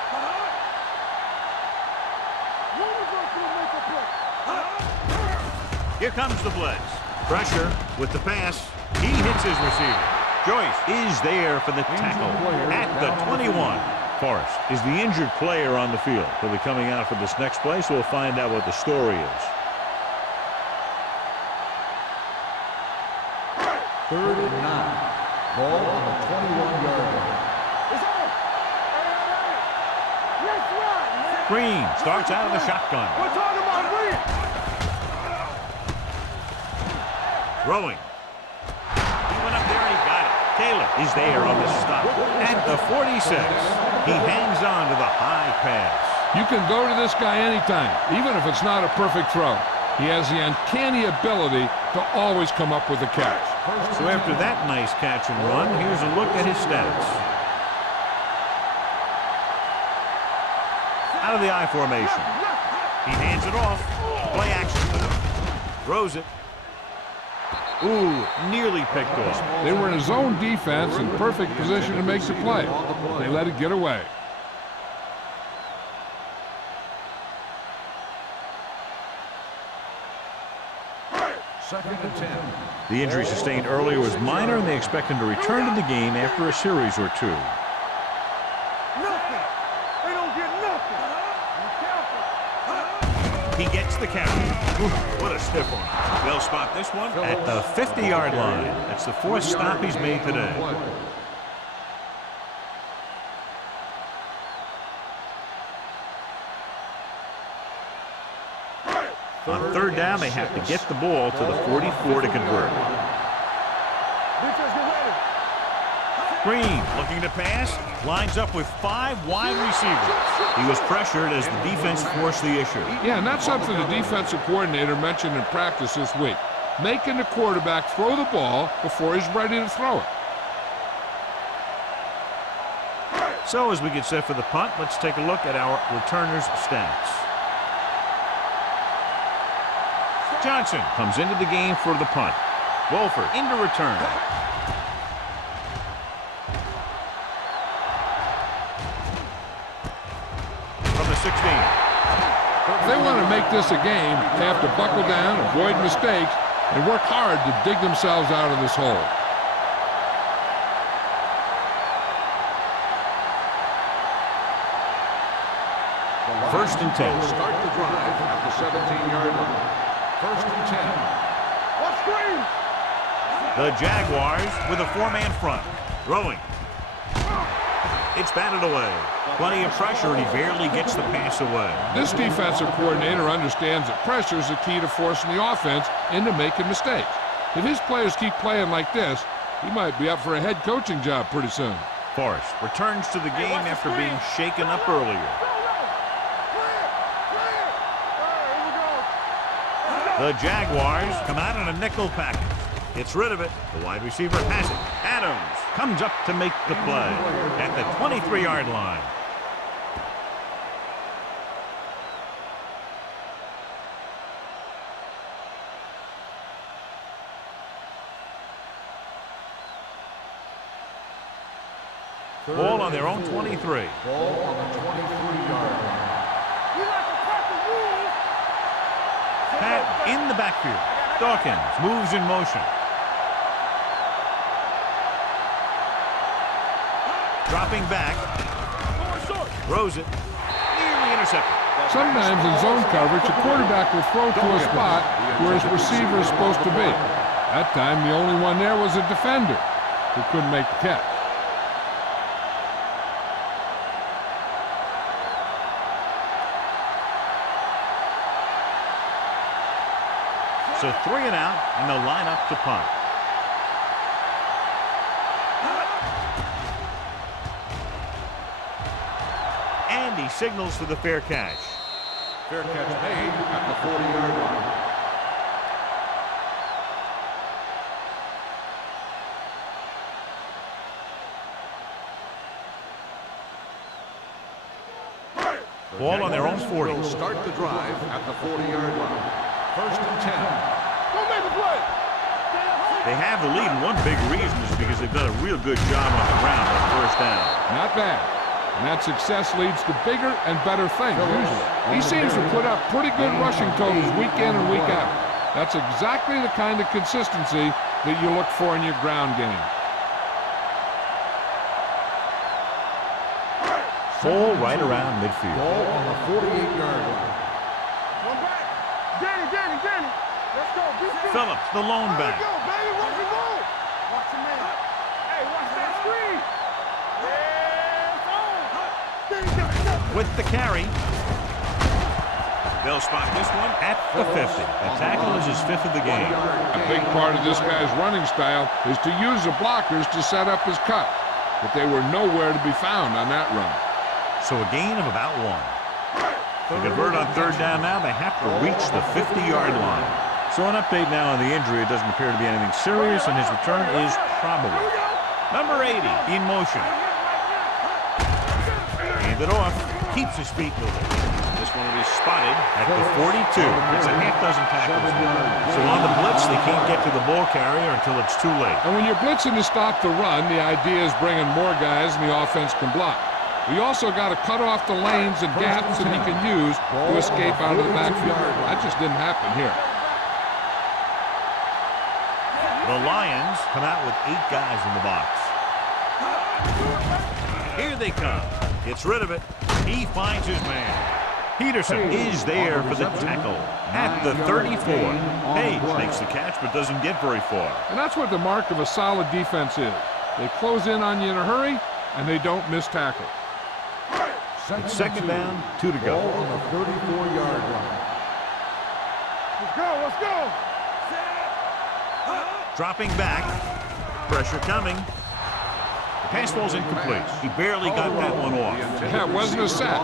Here comes the blitz. Pressure with the pass. He hits his receiver. Joyce is there for the tackle at the 21. Forrest is the injured player on the field. He'll be coming out for this next play, so we'll find out what the story is. Third and 9. Ball on the 21-yard line. Green starts out of the shotgun. We're talking about Green. Throwing. He went up there and he got it. Taylor is there on the stop at the 46. He hangs on to the high pass. You can go to this guy anytime, even if it's not a perfect throw. He has the uncanny ability to always come up with a catch. So after that nice catch and run, here's a look at his stats. Out of the I formation. He hands it off. Play action. Throws it. Ooh, nearly picked off. They were in a zone defense in perfect position to make the play. They let it get away. Second and 10. The injury sustained earlier was minor, and they expect him to return to the game after a series or two. Nothing. They don't get nothing. Be careful. He gets the carry. Ooh, what a stiff one. They'll spot this one at the 50-yard line. That's the fourth stop he's made today. On third down, they have to get the ball to the 44 to convert. Defense, get ready. Green looking to pass, lines up with 5 wide receivers. He was pressured as the defense forced the issue. Yeah, and that's something the defensive coordinator mentioned in practice this week. Making the quarterback throw the ball before he's ready to throw it. So as we get set for the punt, let's take a look at our returners' stats. Johnson comes into the game for the punt. Wolford into return. From the 16. If they want to make this a game, they have to buckle down, avoid mistakes, and work hard to dig themselves out of this hole. First and 10. Start the drive at the 17-yard line. First and 10. Watch Green. The Jaguars with a 4-man front. Throwing. It's batted away. Plenty of pressure, and he barely gets the pass away. This defensive coordinator understands that pressure is the key to forcing the offense into making mistakes. If his players keep playing like this, he might be up for a head coaching job pretty soon. Forrest returns to the game after being shaken up earlier. The Jaguars come out in a nickel package. Gets rid of it. The wide receiver has it. Adams comes up to make the play at the 23-yard line. Ball on their own 23. Ball on the 23-yard line. Pat in the backfield. Dawkins moves in motion. Dropping back. Throws it. Nearly intercepted. Sometimes in zone coverage, a quarterback will throw to a spot where his receiver is supposed to be. That time, the only one there was a defender who couldn't make the catch. So 3 and out, and they'll line up to punt. And he signals for the fair catch. Fair catch made at the 40-yard line. Ball on their own 40. Will start the drive at the 40-yard line. 1st and 10. Don't make a play. They have the lead, and one big reason is because they've done a real good job on the ground on 1st down. Not bad. And that success leads to bigger and better things, usually. He seems to put up pretty good rushing totals week in and week out. That's exactly the kind of consistency that you look for in your ground game. Ball right around midfield. Ball on the 48-yard line. One back. Danny. Let's go. Phillips, the lone back. Go, baby. Rock and roll. Watch your man. Hey, watch that screen. With the carry. They'll spot this one at the 50. The tackle is his 5th of the game. A big part of this guy's running style is to use the blockers to set up his cut. But they were nowhere to be found on that run. So a gain of about 1. To convert on 3rd down now, they have to reach the 50-yard line. So an update now on the injury. It doesn't appear to be anything serious, and his return is probable. Number 80 in motion. Hand it off. Keeps his feet moving. This one will be spotted at the 42. It's a half dozen tackles. So on the blitz, they can't get to the ball carrier until it's too late. And when you're blitzing to stop the run, the idea is bringing more guys and the offense can block. We also got to cut off the lanes and gaps that he can use to escape out of the backfield. That just didn't happen here. The Lions come out with 8 guys in the box. Here they come. Gets rid of it. He finds his man. Peterson is there for the tackle at the 34. Page makes the catch but doesn't get very far. And that's what the mark of a solid defense is. They close in on you in a hurry, and they don't miss tackle. It's 2nd down, 2 to go. Ball on the 34-yard line. Let's go. Dropping back. Pressure coming. The pass ball's incomplete. He barely got that one off. Yeah, it wasn't a sack.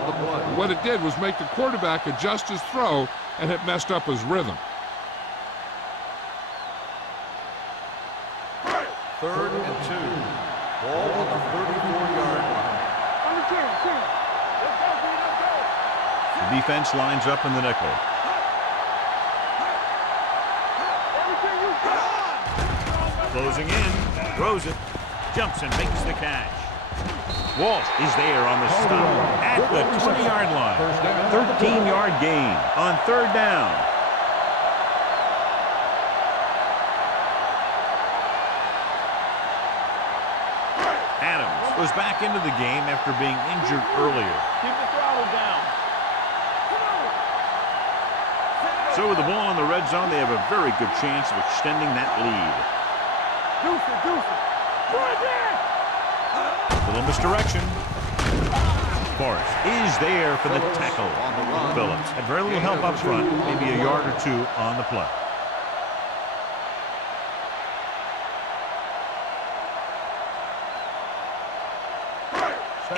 What it did was make the quarterback adjust his throw, and it messed up his rhythm. 3rd and 2. Ball on the 34-yard line. The defense lines up in the nickel. Closing in. Throws it. Jumps and makes the catch. Walsh is there on the stop at the 20-yard line. 13-yard gain on 3rd down. Adams was back into the game after being injured earlier. Keep the throttle down. So with the ball in the red zone, they have a very good chance of extending that lead. Deuce it. Little misdirection. Forrest is there for the tackle. Phillips had very little help up front, maybe a yard or 2 on the play.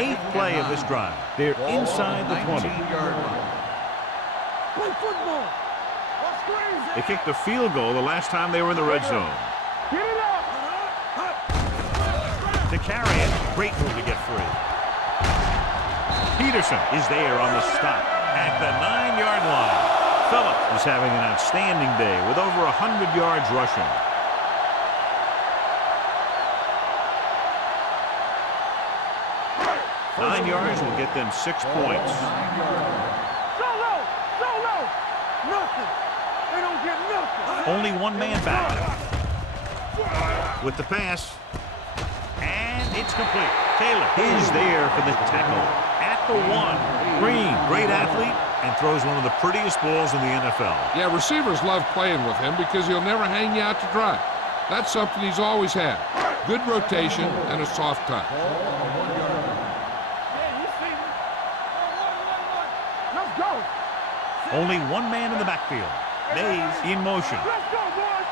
Eighth play of this drive. They're inside the 20. Play football. They kicked a field goal the last time they were in the red zone. Get it up. To carry it, great move to get free. Peterson is there on the stop at the 9-yard line. Phillips is having an outstanding day with over 100 yards rushing. Nine yards will get them 6 points. Solo. Nothing. They don't get nothing. Only one man back. With the pass. And it's complete. Taylor is there for the tackle at the 1. Green, great athlete, and throws one of the prettiest balls in the NFL. Yeah, receivers love playing with him because he'll never hang you out to dry. That's something he's always had. Good rotation and a soft touch. Let's go. Only one man in the backfield. Mays in motion. Let's go, boys.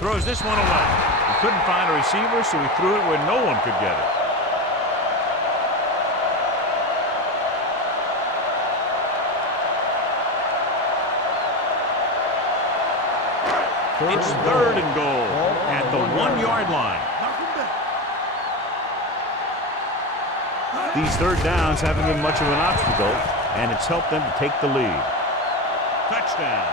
Throws this one away. He couldn't find a receiver, so he threw it where no one could get it. It's 3rd and goal at the 1-yard line. These third downs haven't been much of an obstacle, and it's helped them to take the lead. Touchdown.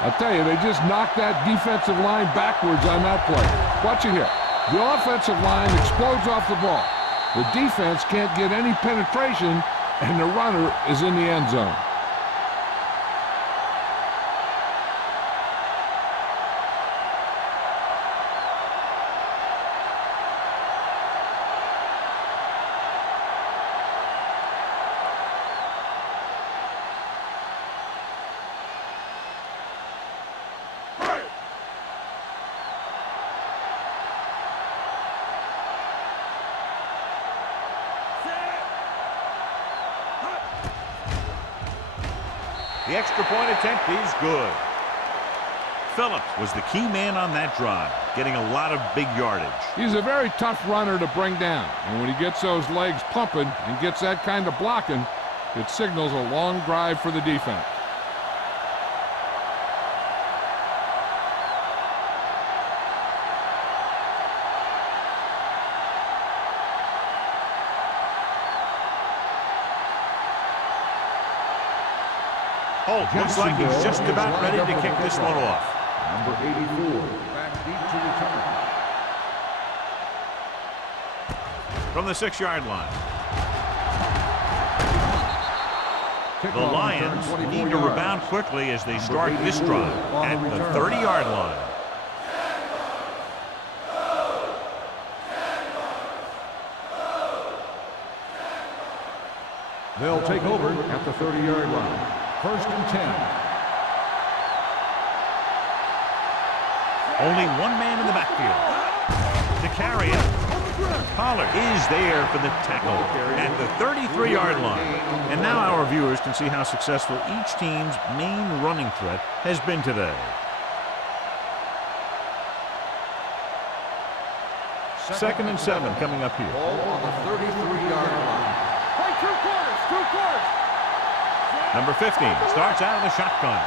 I'll tell you, they just knocked that defensive line backwards on that play. Watch it here. The offensive line explodes off the ball. The defense can't get any penetration, and the runner is in the end zone. The extra point attempt is good. Phillips was the key man on that drive, getting a lot of big yardage. He's a very tough runner to bring down, and when he gets those legs pumping and gets that kind of blocking, it signals a long drive for the defense. Holt looks like he's just about ready to kick this one off. Number 84, back deep to return. From the 6-yard line. The Lions need to rebound quickly as they start this drive at the 30-yard line. They'll take over at the 30-yard line. 1st and 10. Only one man in the backfield. To carry it. Pollard is there for the tackle at the 33-yard line. And now our viewers can see how successful each team's main running threat has been today. 2nd and 7 coming up here. Ball on the 33-yard line. Play 2 quarters, 2 quarters. Number 15 starts out of the shotgun.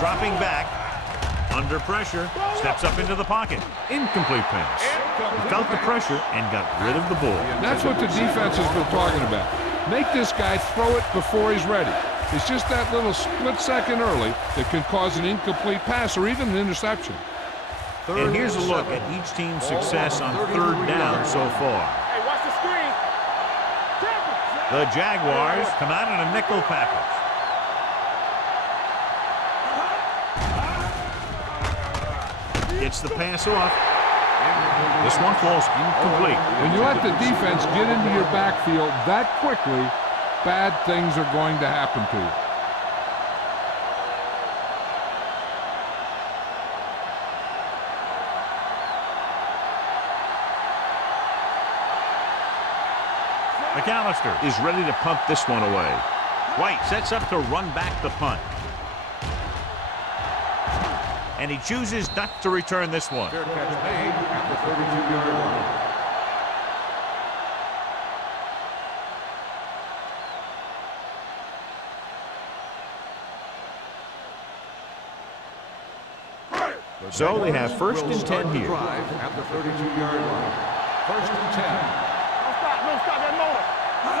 Dropping back. Under pressure. Steps up into the pocket. Incomplete pass. He felt the pressure and got rid of the ball. That's what the defense has been talking about. Make this guy throw it before he's ready. It's just that little split second early that can cause an incomplete pass or even an interception. And here's a look at each team's success on 3rd down so far. Hey, watch the screen. The Jaguars come out in a nickel package. Gets the pass off. This one falls incomplete. When you let the defense get into your backfield that quickly, bad things are going to happen to you. McAllister is ready to punt this one away. White sets up to run back the punt. And he chooses not to return this one. Fair catch made at the 32-yard line. So they have 1st and 10 here. Drive at the 32-yard line. 1st and 10. Don't stop that motor.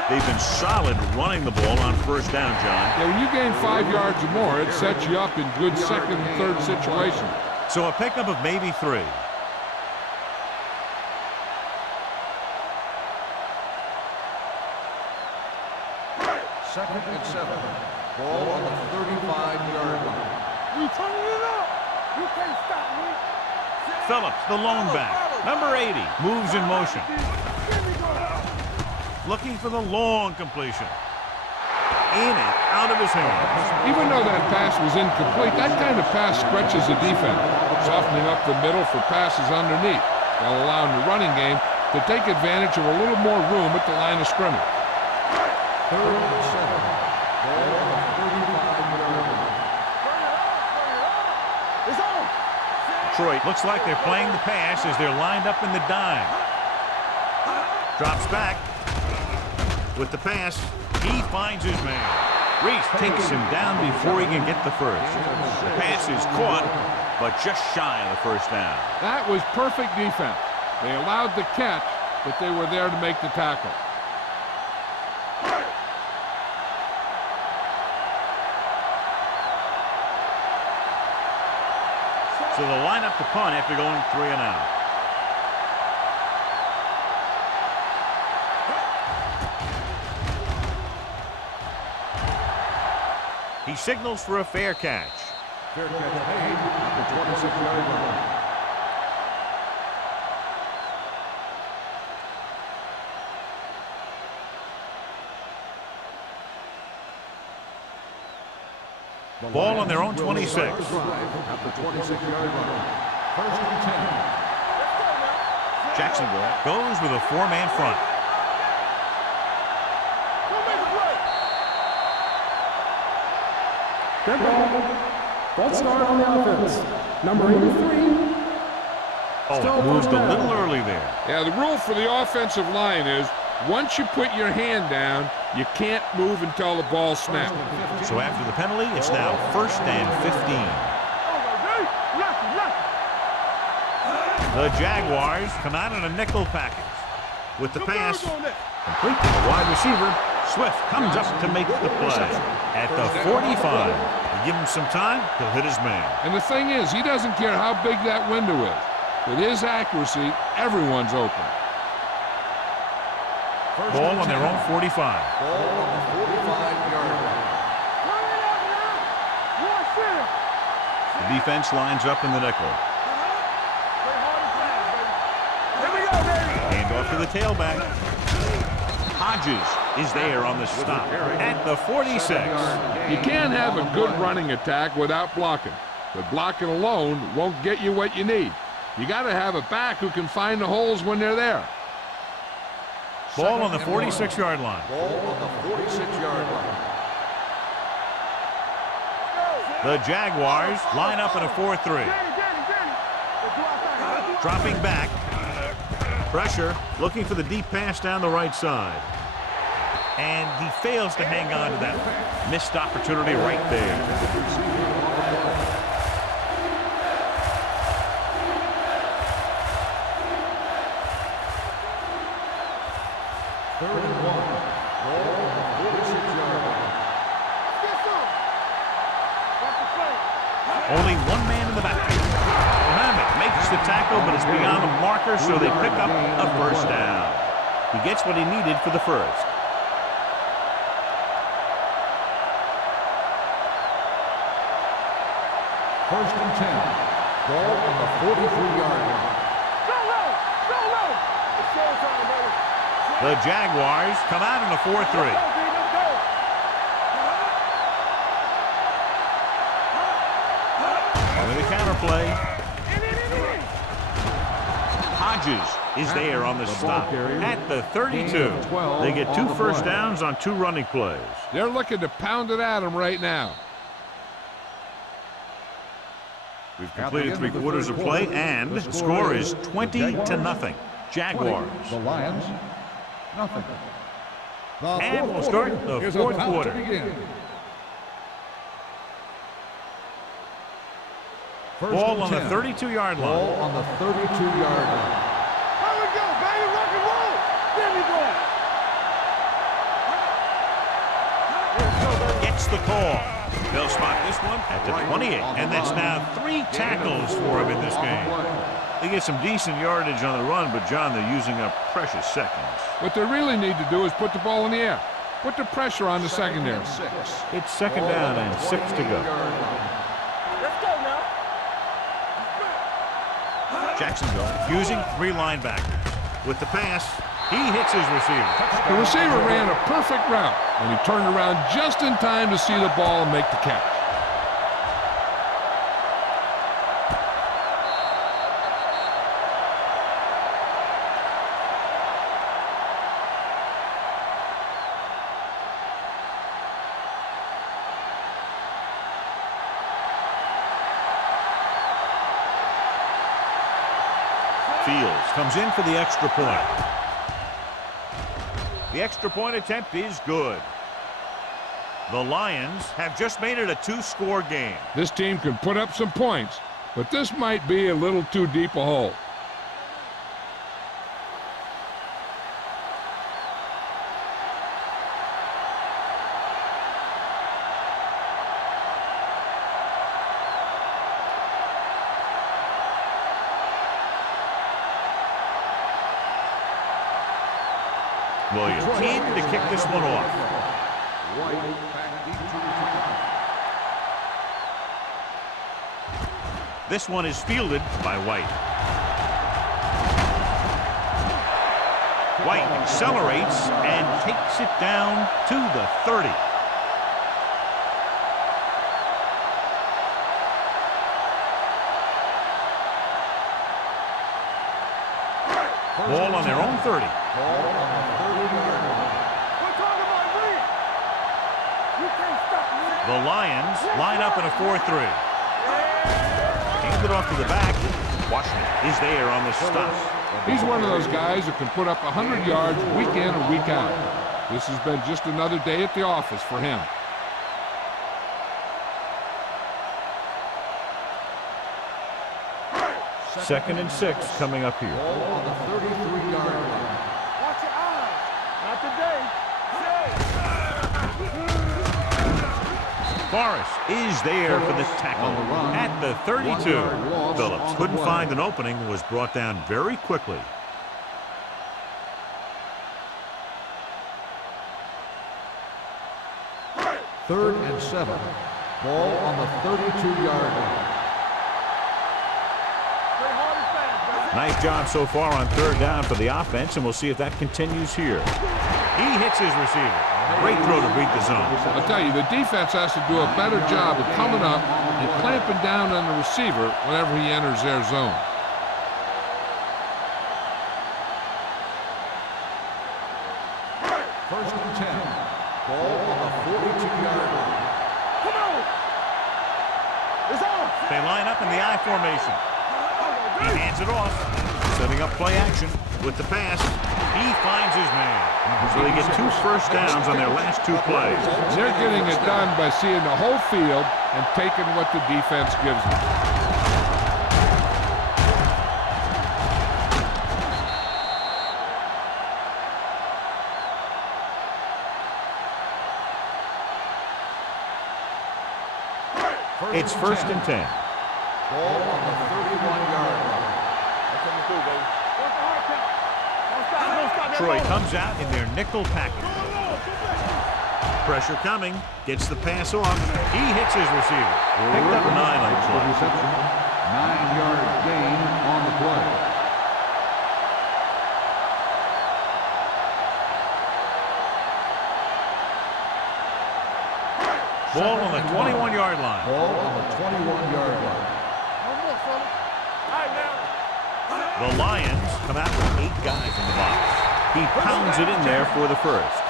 They've been solid running the ball on 1st down, John. Yeah, when you gain 5 yards or more, it sets you up in good 2nd and 3rd situations. So a pickup of maybe 3. Second and 7. Ball on the 35-yard line. We turning it up. You can't stop me. Phillips, the lone back. Number 80 moves in motion. Looking for the long completion. In and out of his hands. Even though that pass was incomplete, that kind of pass stretches the defense, softening up the middle for passes underneath, while allowing the running game to take advantage of a little more room at the line of scrimmage. 3rd and 7. Ball on the 35-yard line. It's on. Detroit looks like they're playing the pass as they're lined up in the dime. Drops back. With the pass, he finds his man. Reese takes him down before he can get the first. The pass is caught, but just shy of the first down. That was perfect defense. They allowed the catch, but they were there to make the tackle. So they'll line up the punt after going 3 and out. He signals for a fair catch. Fair catch made at the 26-yard line. Ball on their own 26. At the 26-yard line. 1st and 10. Jacksonville goes with a 4-man front. Good ball. False start on the offense. Number 83. Oh, it moved a little early there. Yeah, the rule for the offensive line is once you put your hand down, you can't move until the ball snaps. So after the penalty, it's now 1st and 15. The Jaguars come out in a nickel package. With the pass, complete to the wide receiver. Swift comes up to make the play. At the 45, they give him some time, he'll hit his man. And the thing is, he doesn't care how big that window is. With his accuracy, everyone's open. Ball on their own 45. Ball on the 45-yard line. The defense lines up in the nickel. Hand off to the tailback. Hodges is there on the stop at the 46. You can't have a good running attack without blocking, but blocking alone won't get you what you need. You got to have a back who can find the holes when they're there. Ball on the 46-yard line. Ball on the 46-yard line. The Jaguars line up in a 4-3. Dropping back. Pressure, looking for the deep pass down the right side. And he fails to hang on to that missed opportunity right there. 3rd and 1. Ball on the 46-yard line. Only one man in the back. Mohammed makes the tackle, but it's beyond the marker, so they pick up a first down. He gets what he needed for the first. First and 10. Ball on the 43-yard line. The Jaguars come out in a 4-3. On the counterplay. Hodges is there on the stop at the 32. They get 2 first downs on 2 running plays. They're looking to pound it at him right now. We've completed 3 quarters of play, and the score is 20-0. Jaguars. The Lions, nothing. And we'll start the 4th quarter. Ball on the 32-yard line. Ball on the 32-yard line. Here we go, baby, rock and roll. There we go. Gets the call. They'll spot this one at the 28, and that's now 3 tackles for him in this game. They get some decent yardage on the run, but, John, they're using up precious seconds. What they really need to do is put the ball in the air. Put the pressure on the secondary. It's 2nd down and 6 to go. Let's go now. Jacksonville using 3 linebackers. With the pass, he hits his receiver. The receiver ran a perfect route, and he turned around just in time to see the ball and make the catch. Fields comes in for the extra point. The extra point attempt is good. The Lions have just made it a 2-score game. This team can put up some points, but this might be a little too deep a hole. Williams in to kick this one off. This one is fielded by White. White accelerates and takes it down to the 30. Ball on their own 30. The Lions line up in a 4-3. Hand it off to the back. Washington is there on the stop. He's one of those guys that can put up 100 yards week in and week out. This has been just another day at the office for him. Second and 6 coming up here. On the 33-yard line. Watch your eyes. Not today. Forrest is there for the tackle at the 32. Phillips couldn't find an opening and was brought down very quickly. Third and 7. Ball on the 32-yard line. Nice job so far on third down for the offense, and we'll see if that continues here. He hits his receiver. Great throw to beat the zone. I'll tell you, the defense has to do a better job of coming up and clamping down on the receiver whenever he enters their zone. First and 10. Ball on the 42-yard line. Come on. It's off. They line up in the I formation. He hands it off, setting up play action with the pass. He finds his man. So they get 2 first downs on their last 2 plays. They're getting it done by seeing the whole field and taking what the defense gives them. It's first and 10. Ball on the 31-yard line. Troy comes out in their nickel package. Pressure coming. Gets the pass off. He hits his receiver. Picked up 9 on the play. 9-yard gain on the play. Ball on the 21-yard line. Ball on the 21-yard line. The Lions come out with 8 guys in the box. He pounds it in there for the first.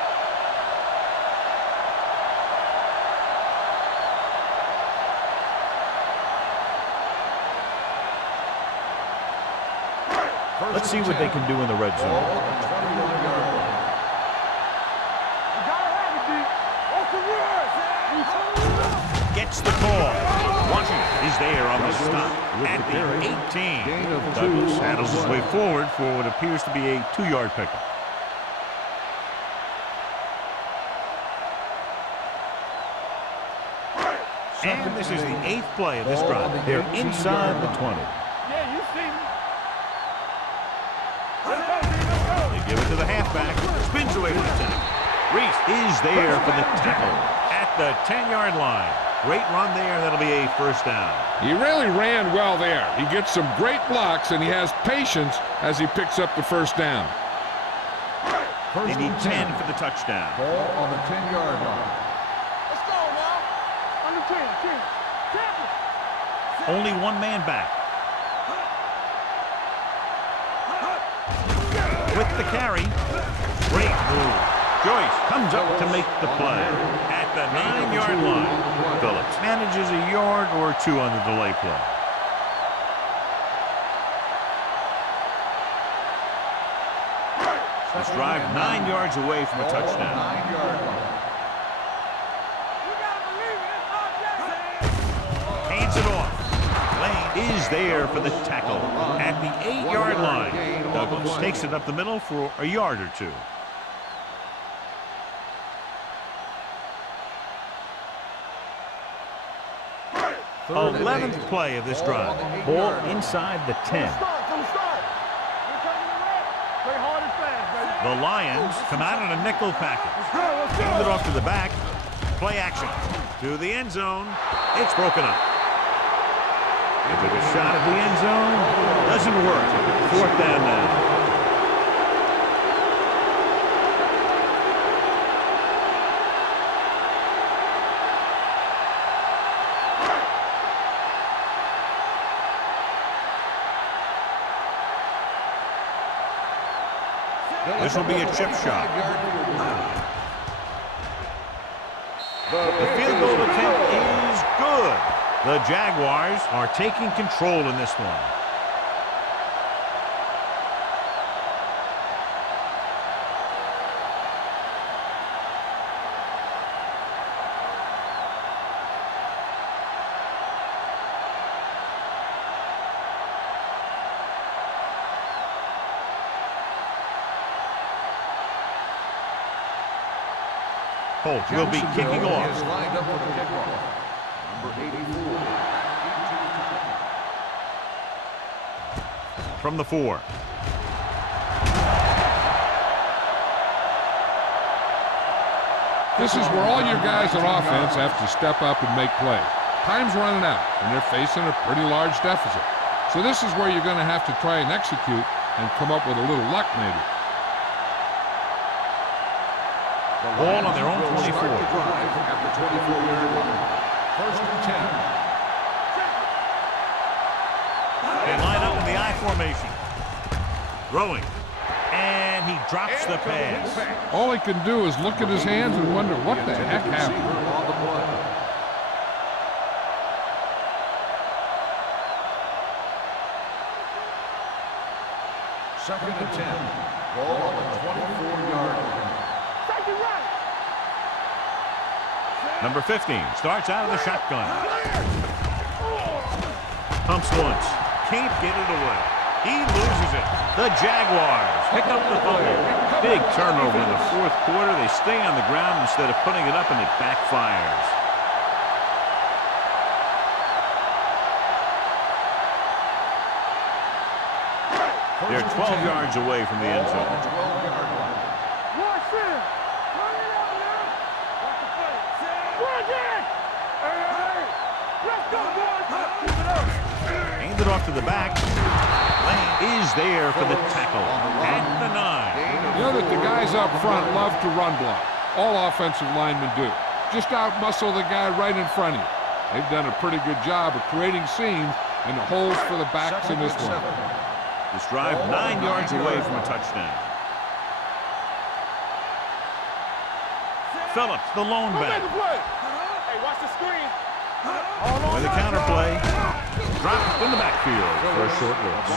Let's see what they can do in the red Ball zone. on the 21-yard line. Gets the call. Washington is there on the stop at the 18. Gain of 2 Douglas on handles the his play. way forward for what appears to be a 2-yard pickup. And this is the 8th play of this drive. They're inside the 20. Yeah, you see me. They give it to the halfback. Spins away from the tackle. Reese is there for the tackle at the 10-yard line. Great run there. That'll be a first down. He really ran well there. He gets some great blocks, and he has patience as he picks up the first down. They need 10 for the touchdown. Ball on the 10-yard line. Let's go now. Under 10. Only one man back. With the carry. Great move. Joyce comes up to make the play. At the 9-yard line, Phillips manages a yard or two on the delay play. Let's drive 9 yards away from a touchdown. 9-yard line. Hands it off. Lane is there for the tackle. At the 8-yard line, Douglas takes it up the middle for a yard or two. Third and 11th 8. play of this drive. Ball inside the 10. The Lions come out in a nickel package. Hand it off to the back. Play action. To the end zone. It's broken up. They took a shot at the end zone. Doesn't work. Fourth down now. This will be a chip shot. The field goal attempt is good. The Jaguars are taking control in this one. Holt will be kicking off. Is lined up for the kickoff. Number 84. From the 4. This is where all your guys on offense have to step up and make plays. Time's running out, and they're facing a pretty large deficit. So this is where you're going to have to try and execute and come up with a little luck maybe. Ball on their own 24. Start the drive at the 24-yard line. First and 10. They line up in the I formation. Throwing. And he drops the pass. All he can do is look at his hands and wonder what the heck happened. On the play. Second and 10. Ball on the 24-yard line. Number 15 starts out of the shotgun. Pumps once. Can't get it away. He loses it. The Jaguars pick up the fumble. Big turnover in the fourth quarter. They stay on the ground instead of putting it up, and it backfires. They're 12 yards away from the end zone. 12-yard line. Hand it off to the back. Lane is there for the tackle at the 9. You know that the guys up front love to run block. All offensive linemen do. Just out-muscle the guy right in front of you. They've done a pretty good job of creating seams and holes for the backs in this one. This drive 9 yards away from a touchdown. Phillips, the lone back. Hey, watch the screen. With the counter play. Dropped in the backfield for a short loss.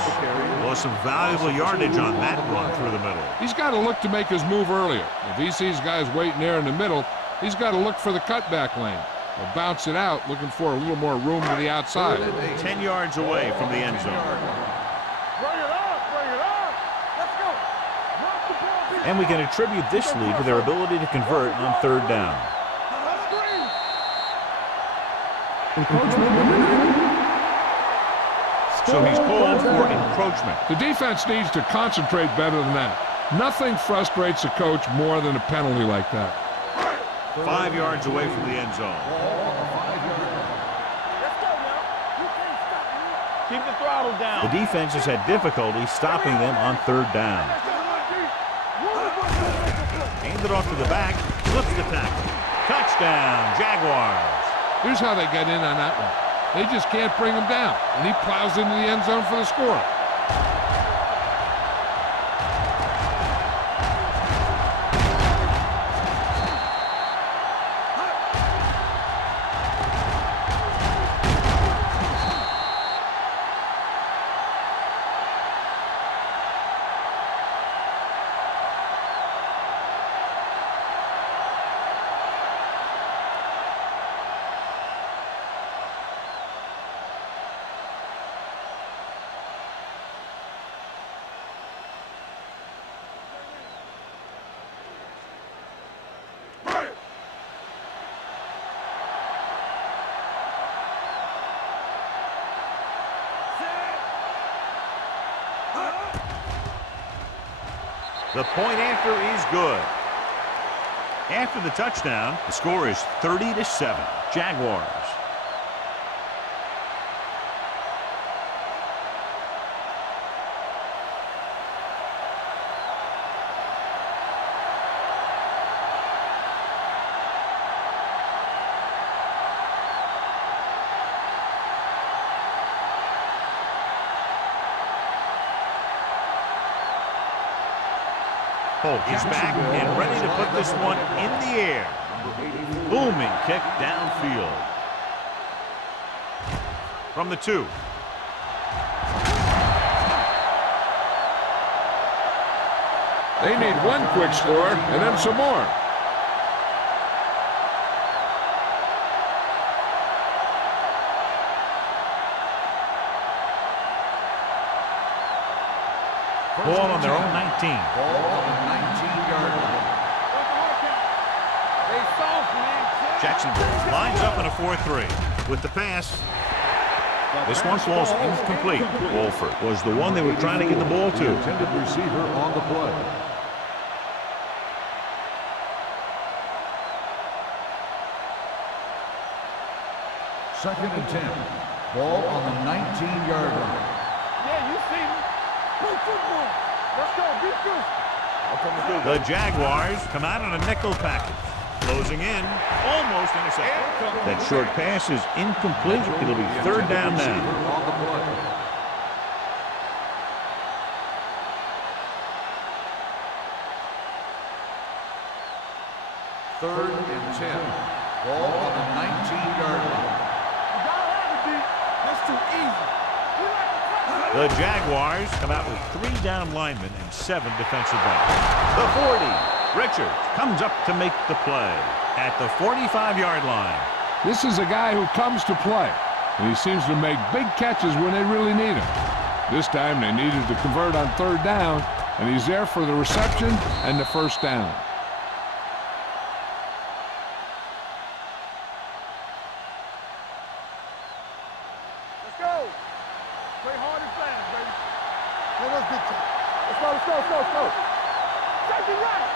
Lost some valuable yardage on that run through the middle. He's got to look to make his move earlier. If he sees guys waiting there in the middle, he's got to look for the cutback lane. Or bounce it out, looking for a little more room to the outside. 10 yards away from the end zone. Bring it up. Let's go. And we can attribute this lead to their ability to convert on third down. So he's called for encroachment. The defense needs to concentrate better than that. Nothing frustrates a coach more than a penalty like that. 5 yards away from the end zone. Keep the throttle down. The defense has had difficulty stopping them on third down. Hands it off to the back. Flips the tackle. Touchdown, Jaguars. Here's how they got in on that one. They just can't bring him down, and he plows into the end zone for the score. The point after is good. After the touchdown, the score is 30-7. Jaguars. Holt is back and ready to put this one in the air. Booming kick downfield. From the 2. They need one quick score and then some more. Ball on their own 19. Ball on the 19-yard line. Jacksonville lines up in a 4-3. With the pass, this one falls incomplete. Wolford was the one they were trying to get the ball to. The intended receiver on the play. Second and 10. Ball on the 19-yard line. Yeah, you see me. Play football. Let's go. Be good. The Jaguars come out on a nickel package. Closing in, almost intercepted. That short pass is incomplete. It'll be third down now. On the play. Third and 10. Ball on the 19-yard line. You gotta have it, D. That's too easy. We like to press. The Jaguars come out with 3 down linemen and 7 defensive backs. The 40. Richards comes up to make the play at the 45-yard line. This is a guy who comes to play, and he seems to make big catches when they really need him. This time they needed to convert on third down, and he's there for the reception and the first down. Let's go. Play hard and fast, baby. Let us big time. Let's go. Take it right.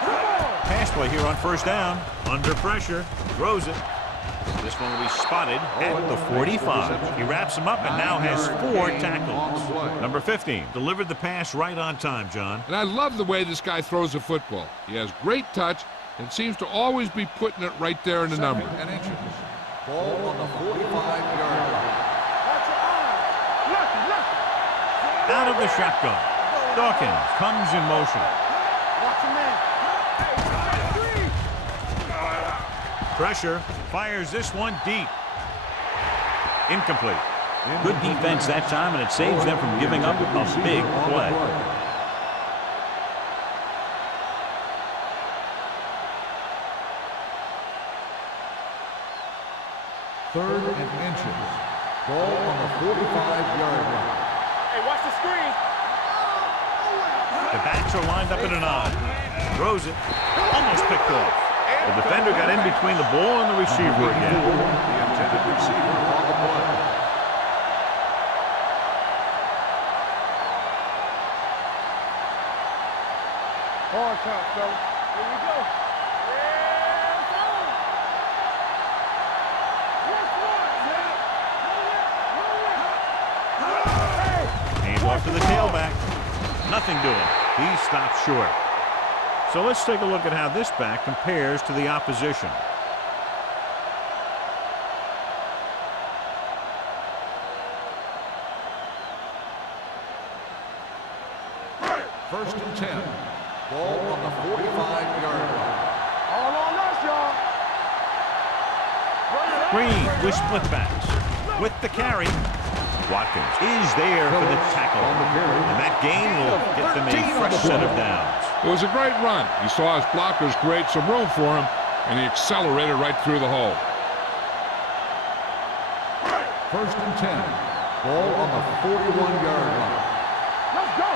Come on. Pass play here on first down. Under pressure. Throws it. This one will be spotted at the 45. He wraps him up and now has 4 tackles. Number 15 delivered the pass right on time, John. And I love the way this guy throws the football. He has great touch and seems to always be putting it right there in the number. Second and inches. Ball on the 45-yard line. Watch your eyes. Left. Out of the shotgun. Dawkins comes in motion. Watch your man. Pressure. Fires this one deep. Incomplete. Good defense that time, and it saves them from giving up a big play. Third and inches. Ball on the 45-yard line. Hey, watch the screen. The backs are lined up at a 9. Throws it. Almost picked off. The defender got in between the ball and the receiver again. The intended receiver on the play. Hard count, fellas. Here we go. Yeah, it's on. Yes, one. Yeah. No left. to the tailback. Nothing doing. He stopped short. So let's take a look at how this back compares to the opposition. First and 10. Ball on the 45-yard line. All on us, y'all. Green with split backs. With the carry. Watkins is there for the tackle. And that gain will get them a fresh set of downs. It was a great run. He saw his blockers create some room for him, and he accelerated right through the hole. First and 10. Ball on the 41-yard line. Let's go.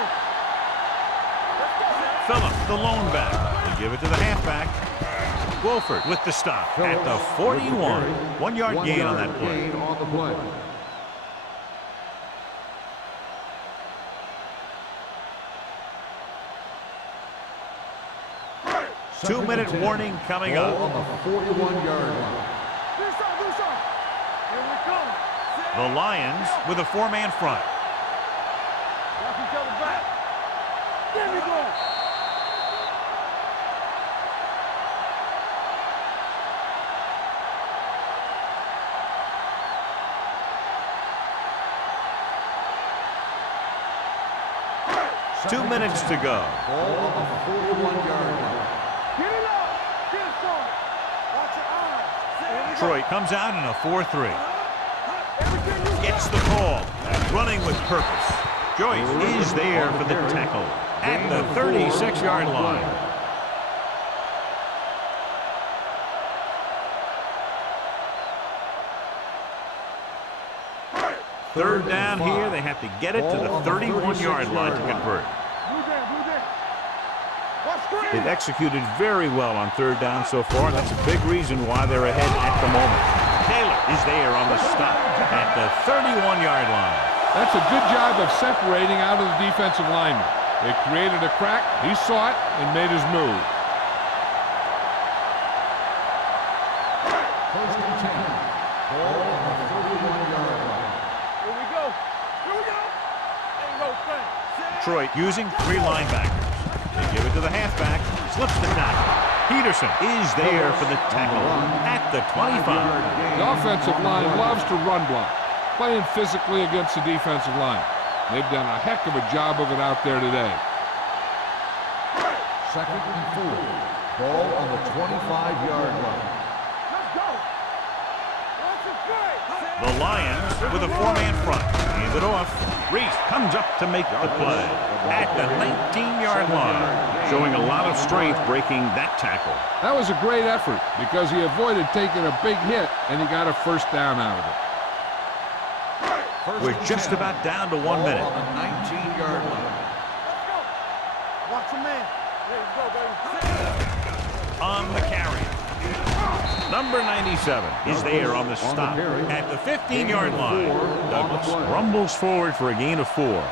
Phillips, the lone back. They give it to the halfback. Wolford with the stop at the 41. 1 yard gain on that play. Two-minute warning coming up. On the 41-yard line. Here we come. The Lions with a four-man front. Watch each other back. There we go. Two minutes to go. Ball on the 41-yard line. Get it up. Get it on. Watch your eyes. Detroit comes out in a 4-3. Everything you Gets the call. Running with purpose. Joyce is there for the tackle at the 36-yard line. Third down here. They have to get it to the 31-yard line to convert. Blue down, blue down. Watch screen. They've executed very well on third down so far. That's a big reason why they're ahead at the moment. Taylor is there on the stop at the 31-yard line. That's a good job of separating out of the defensive lineman. They created a crack, he saw it, and made his move. First and 10. Ball on the 31-yard line. Here we go. Here we go. Ain't no thing. Detroit using three linebackers. They give it to the halfback. Slips the tackle. Peterson is there for the tackle at the 25. The offensive line loves to run block, playing physically against the defensive line. They've done a heck of a job of it out there today. Second and 4. Ball on the 25-yard line. Let's go. Watch it play. The Lions with a four-man front. Hand it off. Reese comes up to make the play at the 19-yard line. Showing a lot of strength breaking that tackle. That was a great effort because he avoided taking a big hit and he got a first down out of it. We're just about down to 1 minute. On the 19-yard line. Let's go. Watch your man. There you go, baby. On the carry. Number 97 is there on the stop at the 15-yard line. Douglas rumbles forward for a gain of 4.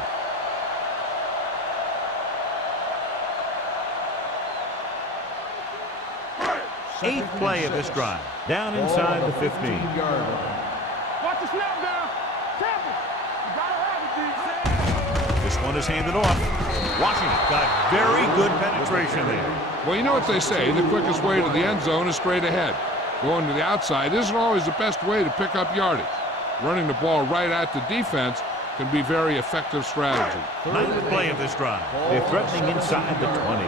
Eighth play of this drive. Down inside the 15. Watch the snap down. Careful. You gotta have it, D. This one is handed off. Washington got very good penetration there. Well, you know what they say, the quickest way to the end zone is straight ahead. Going to the outside isn't always the best way to pick up yardage. Running the ball right at the defense can be very effective strategy. Ninth play of this drive. They're threatening inside the 20. All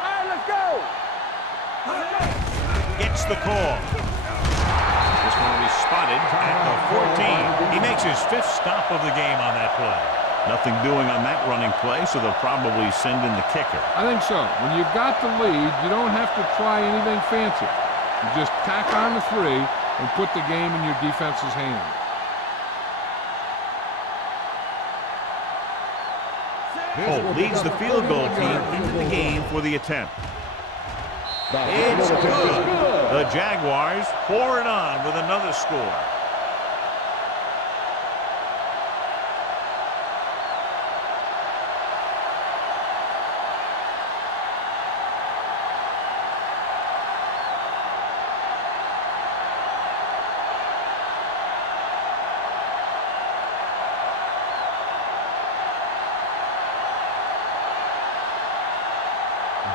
right, let's go. Gets the call. This one will be spotted at the 14. He makes his 5th stop of the game on that play. Nothing doing on that running play, so they'll probably send in the kicker. I think so. When you've got the lead, you don't have to try anything fancy. You just tack on the 3 and put the game in your defense's hands. Holt leads the field goal team into the game for the attempt. It's good. The Jaguars pour it on with another score.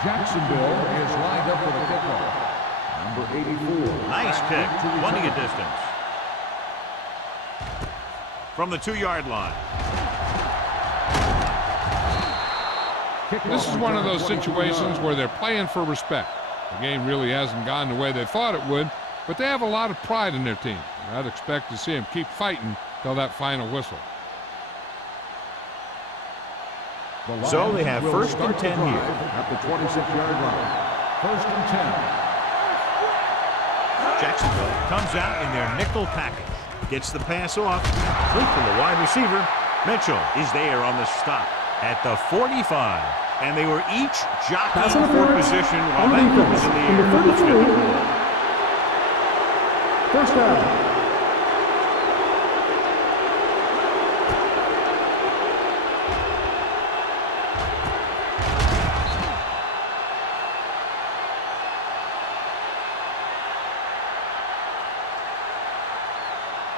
Jacksonville is lined up for the kickoff. Number 84. Nice kick. Plenty of distance. From the 2-yard line. This is one of those situations where they're playing for respect. The game really hasn't gone the way they thought it would, but they have a lot of pride in their team. I'd expect to see them keep fighting till that final whistle. So they have first and 10 here. At the 26-yard line. First and 10. Jacksonville comes out in their nickel package. Gets the pass off. Complete from the wide receiver. Mitchell is there on the stop at the 45. And they were each jockeying for position while that was in the air. Let's get the ball. First down.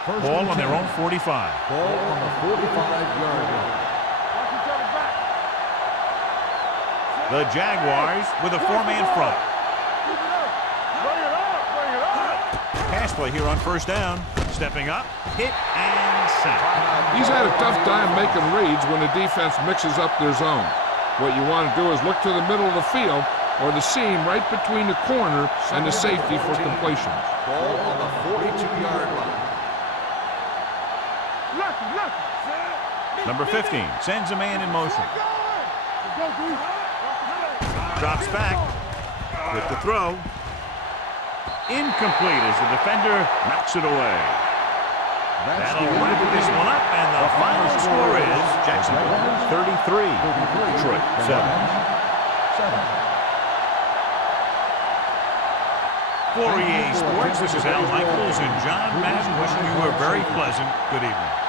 Ball on their own 45. Ball on the 45-yard line. The Jaguars with a 4-man front. Pass play here on first down. Stepping up, hit, and sack. He's had a tough time making reads when the defense mixes up their zone. What you want to do is look to the middle of the field or the seam right between the corner and the safety for completion. Ball on the 42-yard line. Number 15 sends a man in motion. Drops back with the throw. Incomplete as the defender knocks it away. That'll wrap this one up, and the final score is Jacksonville 33, Detroit 7. For EA Sports, this is Al Michaels and John Madden wishing you a very pleasant good evening.